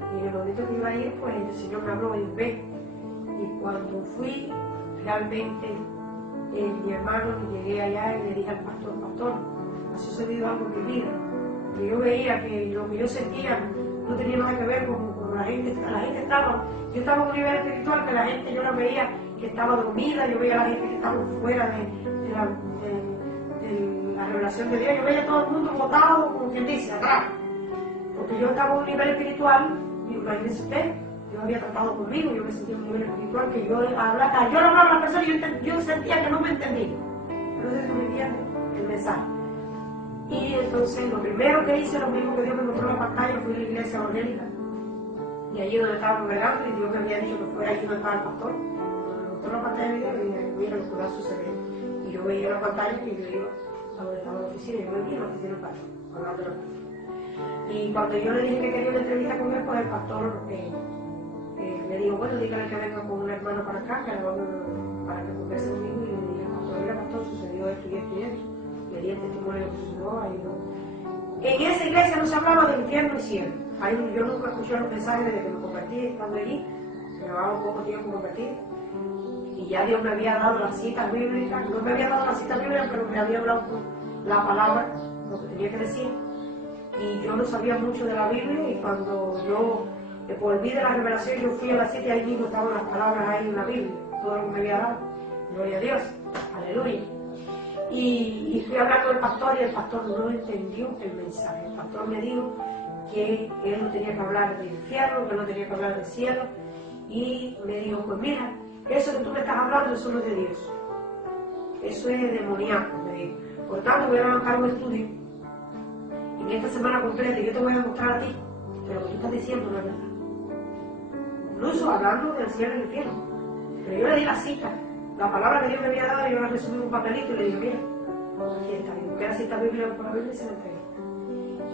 y en el momento que iba a ir, pues el Señor me habló y dijo, ven. Y cuando fui, realmente mi hermano, llegué allá y le dije al pastor, ha sucedido algo en mi vida, que yo veía que lo que yo sentía no tenía nada que ver con la gente estaba, yo estaba en un nivel espiritual que la gente yo la veía que estaba dormida, yo veía a la gente que estaba fuera de la revelación de Dios, yo veía a todo el mundo botado, como quien dice, atrás, porque yo estaba en un nivel espiritual, y imagínense usted, Dios había tratado conmigo, yo me sentía en un nivel espiritual que yo le hablaba a la persona y yo sentía que no me entendía, pero eso me entiende el mensaje. Y entonces lo primero que hice, lo mismo que Dios me mostró en la pantalla, fui a la iglesia evangélica, y allí donde estaba congregando, y Dios me había dicho que fuera allí donde estaba el pastor, me mostró la pantalla de video y dije, mira lo que va a suceder. Y yo veía la pantalla y yo iba a donde estaba la oficina, y yo me vi en la oficina del pastor, hablando de la oficina. Y cuando yo le dije que quería una entrevista con él, pues el pastor me dijo, bueno, dígale que venga con una hermana para acá, para que converse conmigo. Y le dije, mira pastor, sucedió esto y esto y esto. Le di el testimonio de lo que sucedió ahí, ¿no? En esa iglesia no se hablaba de infierno y cielo. Ahí yo nunca escuché los mensajes desde que me convertí, estando allí, llevaba un poco tiempo convertido. y ya Dios me había dado las citas bíblicas, no me había dado las citas bíblicas, pero me había hablado la palabra, lo que tenía que decir, y yo no sabía mucho de la Biblia, y cuando yo volví de la revelación, yo fui a la cita y ahí mismo estaban las palabras ahí en la Biblia, todo lo que me había dado, gloria a Dios, aleluya. Y fui a hablar con el pastor y el pastor no entendió el mensaje. El pastor me dijo que él no tenía que hablar del infierno, que no tenía que hablar del cielo, y me dijo, pues mira, eso que tú me estás hablando, eso no es de Dios, eso es demoníaco, me dijo. Por tanto, voy a levantar un estudio en esta semana completa y yo te voy a mostrar a ti que lo que tú estás diciendo no es verdad. Incluso hablando del cielo y el infierno. Pero yo le di la cita, la palabra que Dios me había dado, yo la resumí en un papelito y le dije, mira, aquí está, y busqué la cita bíblica por la Biblia y se la entregué.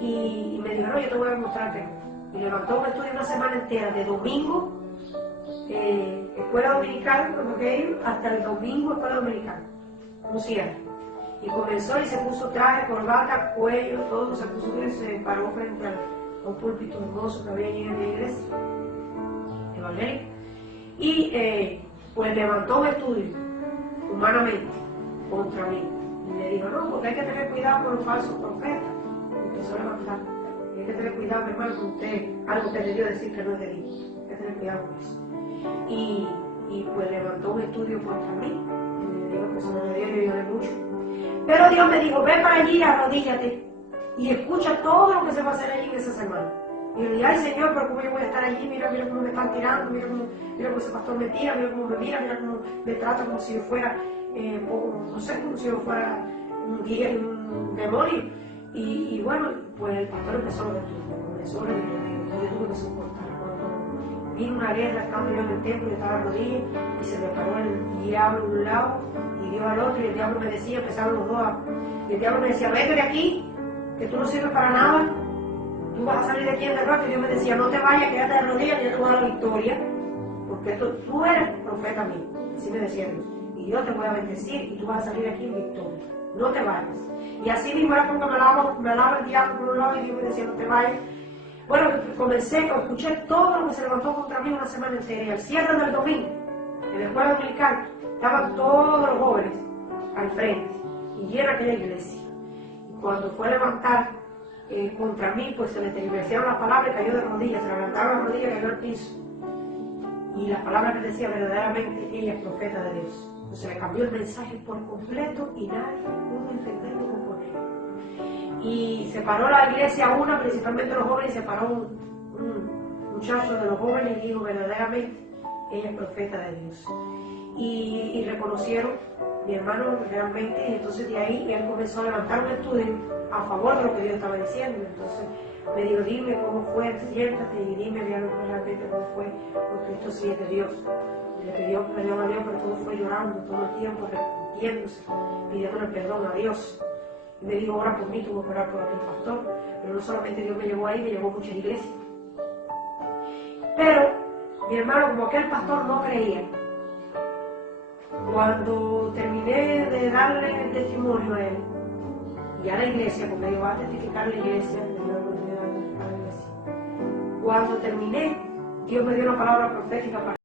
Y me dijo, no, yo te voy a mostrar que no. Y levantó un estudio una semana entera, de domingo, escuela dominical, como que hasta el domingo escuela dominical, un cierre. Y comenzó y se puso traje, corbata, cuello, todo, se puso y se paró frente a un púlpito hermoso que había allí en la iglesia evangélica. Y pues levantó un estudio, humanamente, contra mí. Y me dijo, no, porque hay que tener cuidado con los falsos profetas. Y empezó a levantar. Y hay que tener cuidado, mi hermano, con usted, algo que te dio decir que no es de Dios. Hay que tener cuidado con eso. Y pues levantó un estudio contra mí. Y me dijo que eso no me dio, yo lloré mucho. Pero Dios me dijo, ven para allí, arrodíllate y escucha todo lo que se va a hacer allí en esa semana. Y le dije, ay Señor, pero cómo yo voy a estar allí, mira cómo me están tirando, mira cómo ese pastor me tira, mira cómo me trata como si yo fuera, no sé, como si yo fuera un demonio. Y bueno, pues el pastor empezó a repetir, yo tuve que soportar. Cuando vino una guerra, estando yo en el templo, yo estaba de rodillas, y se me paró el diablo de un lado, y Dios al otro, y el diablo me decía, empezaron los dos y el diablo me decía, vete de aquí, que tú no sirves para nada, tú vas a salir de aquí en derrota. Y Dios me decía, no te vayas, quédate de rodillas, que yo te voy a dar la victoria, porque tú eres profeta mío, así me decía Dios, y yo te voy a bendecir, y tú vas a salir de aquí en victoria, no te vayas. Y así mismo era como me hablaba el diablo por un lado, y Dios me decía, no te vayas. Bueno, escuché todo lo que se levantó contra mí una semana entera, y al cierre del domingo, en la escuela dominical, estaban todos los jóvenes al frente, y llena aquella iglesia. Y cuando fue a levantar contra mí, pues se le tergiversaron las palabras y cayó de rodillas, se levantaron las rodillas y cayó al piso. Y las palabras que decía, verdaderamente, ella es profeta de Dios. Entonces le cambió el mensaje por completo y nadie pudo entenderlo como por él. Y se paró la iglesia principalmente los jóvenes, y se paró un muchacho de los jóvenes y dijo, verdaderamente, ella es profeta de Dios. Y reconocieron, mi hermano, realmente, y entonces de ahí él comenzó a levantar un estudio a favor de lo que Dios estaba diciendo. Entonces me dijo, dime cómo fue, siéntate y dime realmente cómo fue, porque esto sí es de Dios. Y le pidió perdón a Dios, pero todo fue llorando todo el tiempo, arrepintiéndose, pidiéndole perdón a Dios. Y me dijo, ora por mí, tuvo que orar por aquel pastor. Pero no solamente Dios me llevó ahí, me llevó a muchas iglesias. Pero, mi hermano, como aquel pastor no creía, cuando terminé de darle el testimonio a él, y a la iglesia, porque yo va a testificar la iglesia, cuando terminé, Dios me dio una palabra profética para